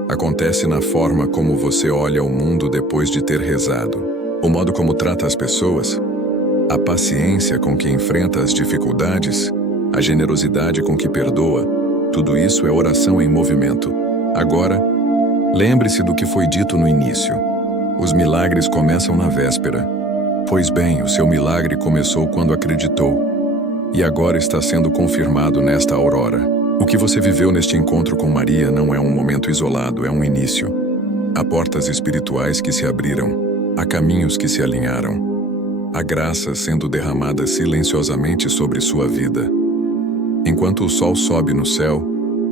Acontece na forma como você olha o mundo depois de ter rezado. O modo como trata as pessoas, a paciência com que enfrenta as dificuldades, a generosidade com que perdoa, tudo isso é oração em movimento. Agora, lembre-se do que foi dito no início. Os milagres começam na véspera. Pois bem, o seu milagre começou quando acreditou. E agora está sendo confirmado nesta aurora. O que você viveu neste encontro com Maria não é um momento isolado, é um início. Há portas espirituais que se abriram. Há caminhos que se alinharam. Há graças sendo derramadas silenciosamente sobre sua vida. Enquanto o sol sobe no céu,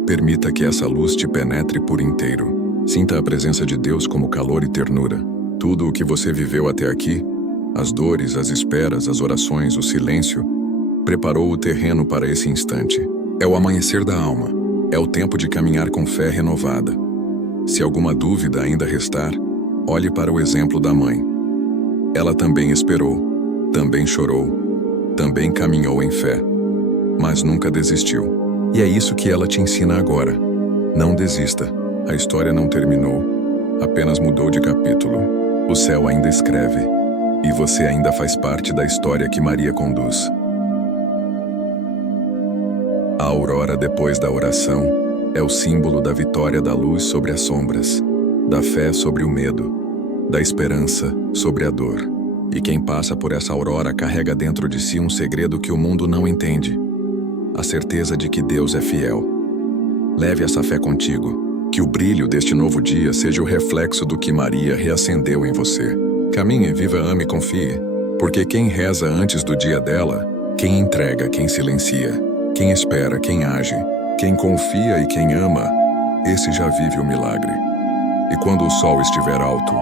permita que essa luz te penetre por inteiro. Sinta a presença de Deus como calor e ternura. Tudo o que você viveu até aqui, as dores, as esperas, as orações, o silêncio, preparou o terreno para esse instante. É o amanhecer da alma. É o tempo de caminhar com fé renovada. Se alguma dúvida ainda restar, olhe para o exemplo da mãe. Ela também esperou, também chorou, também caminhou em fé, mas nunca desistiu. E é isso que ela te ensina agora. Não desista. A história não terminou, apenas mudou de capítulo. O céu ainda escreve. E você ainda faz parte da história que Maria conduz. A aurora depois da oração é o símbolo da vitória da luz sobre as sombras, da fé sobre o medo, da esperança sobre a dor. E quem passa por essa aurora carrega dentro de si um segredo que o mundo não entende: a certeza de que Deus é fiel. Leve essa fé contigo, que o brilho deste novo dia seja o reflexo do que Maria reacendeu em você. Caminhe, viva, ame e confie, porque quem reza antes do dia dela, quem entrega, quem silencia, quem espera, quem age, quem confia e quem ama, esse já vive o milagre. E quando o sol estiver alto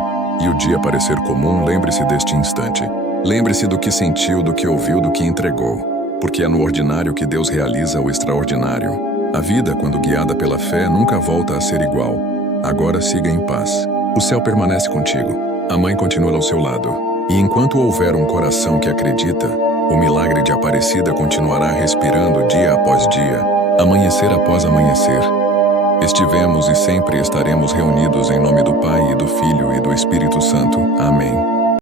e o dia parecer comum, lembre-se deste instante. Lembre-se do que sentiu, do que ouviu, do que entregou, porque é no ordinário que Deus realiza o extraordinário. A vida, quando guiada pela fé, nunca volta a ser igual. Agora siga em paz. O céu permanece contigo. A mãe continua ao seu lado. E enquanto houver um coração que acredita, o milagre de Aparecida continuará respirando dia após dia, amanhecer após amanhecer. Estivemos e sempre estaremos reunidos em nome do Pai e do Filho e do Espírito Santo. Amém.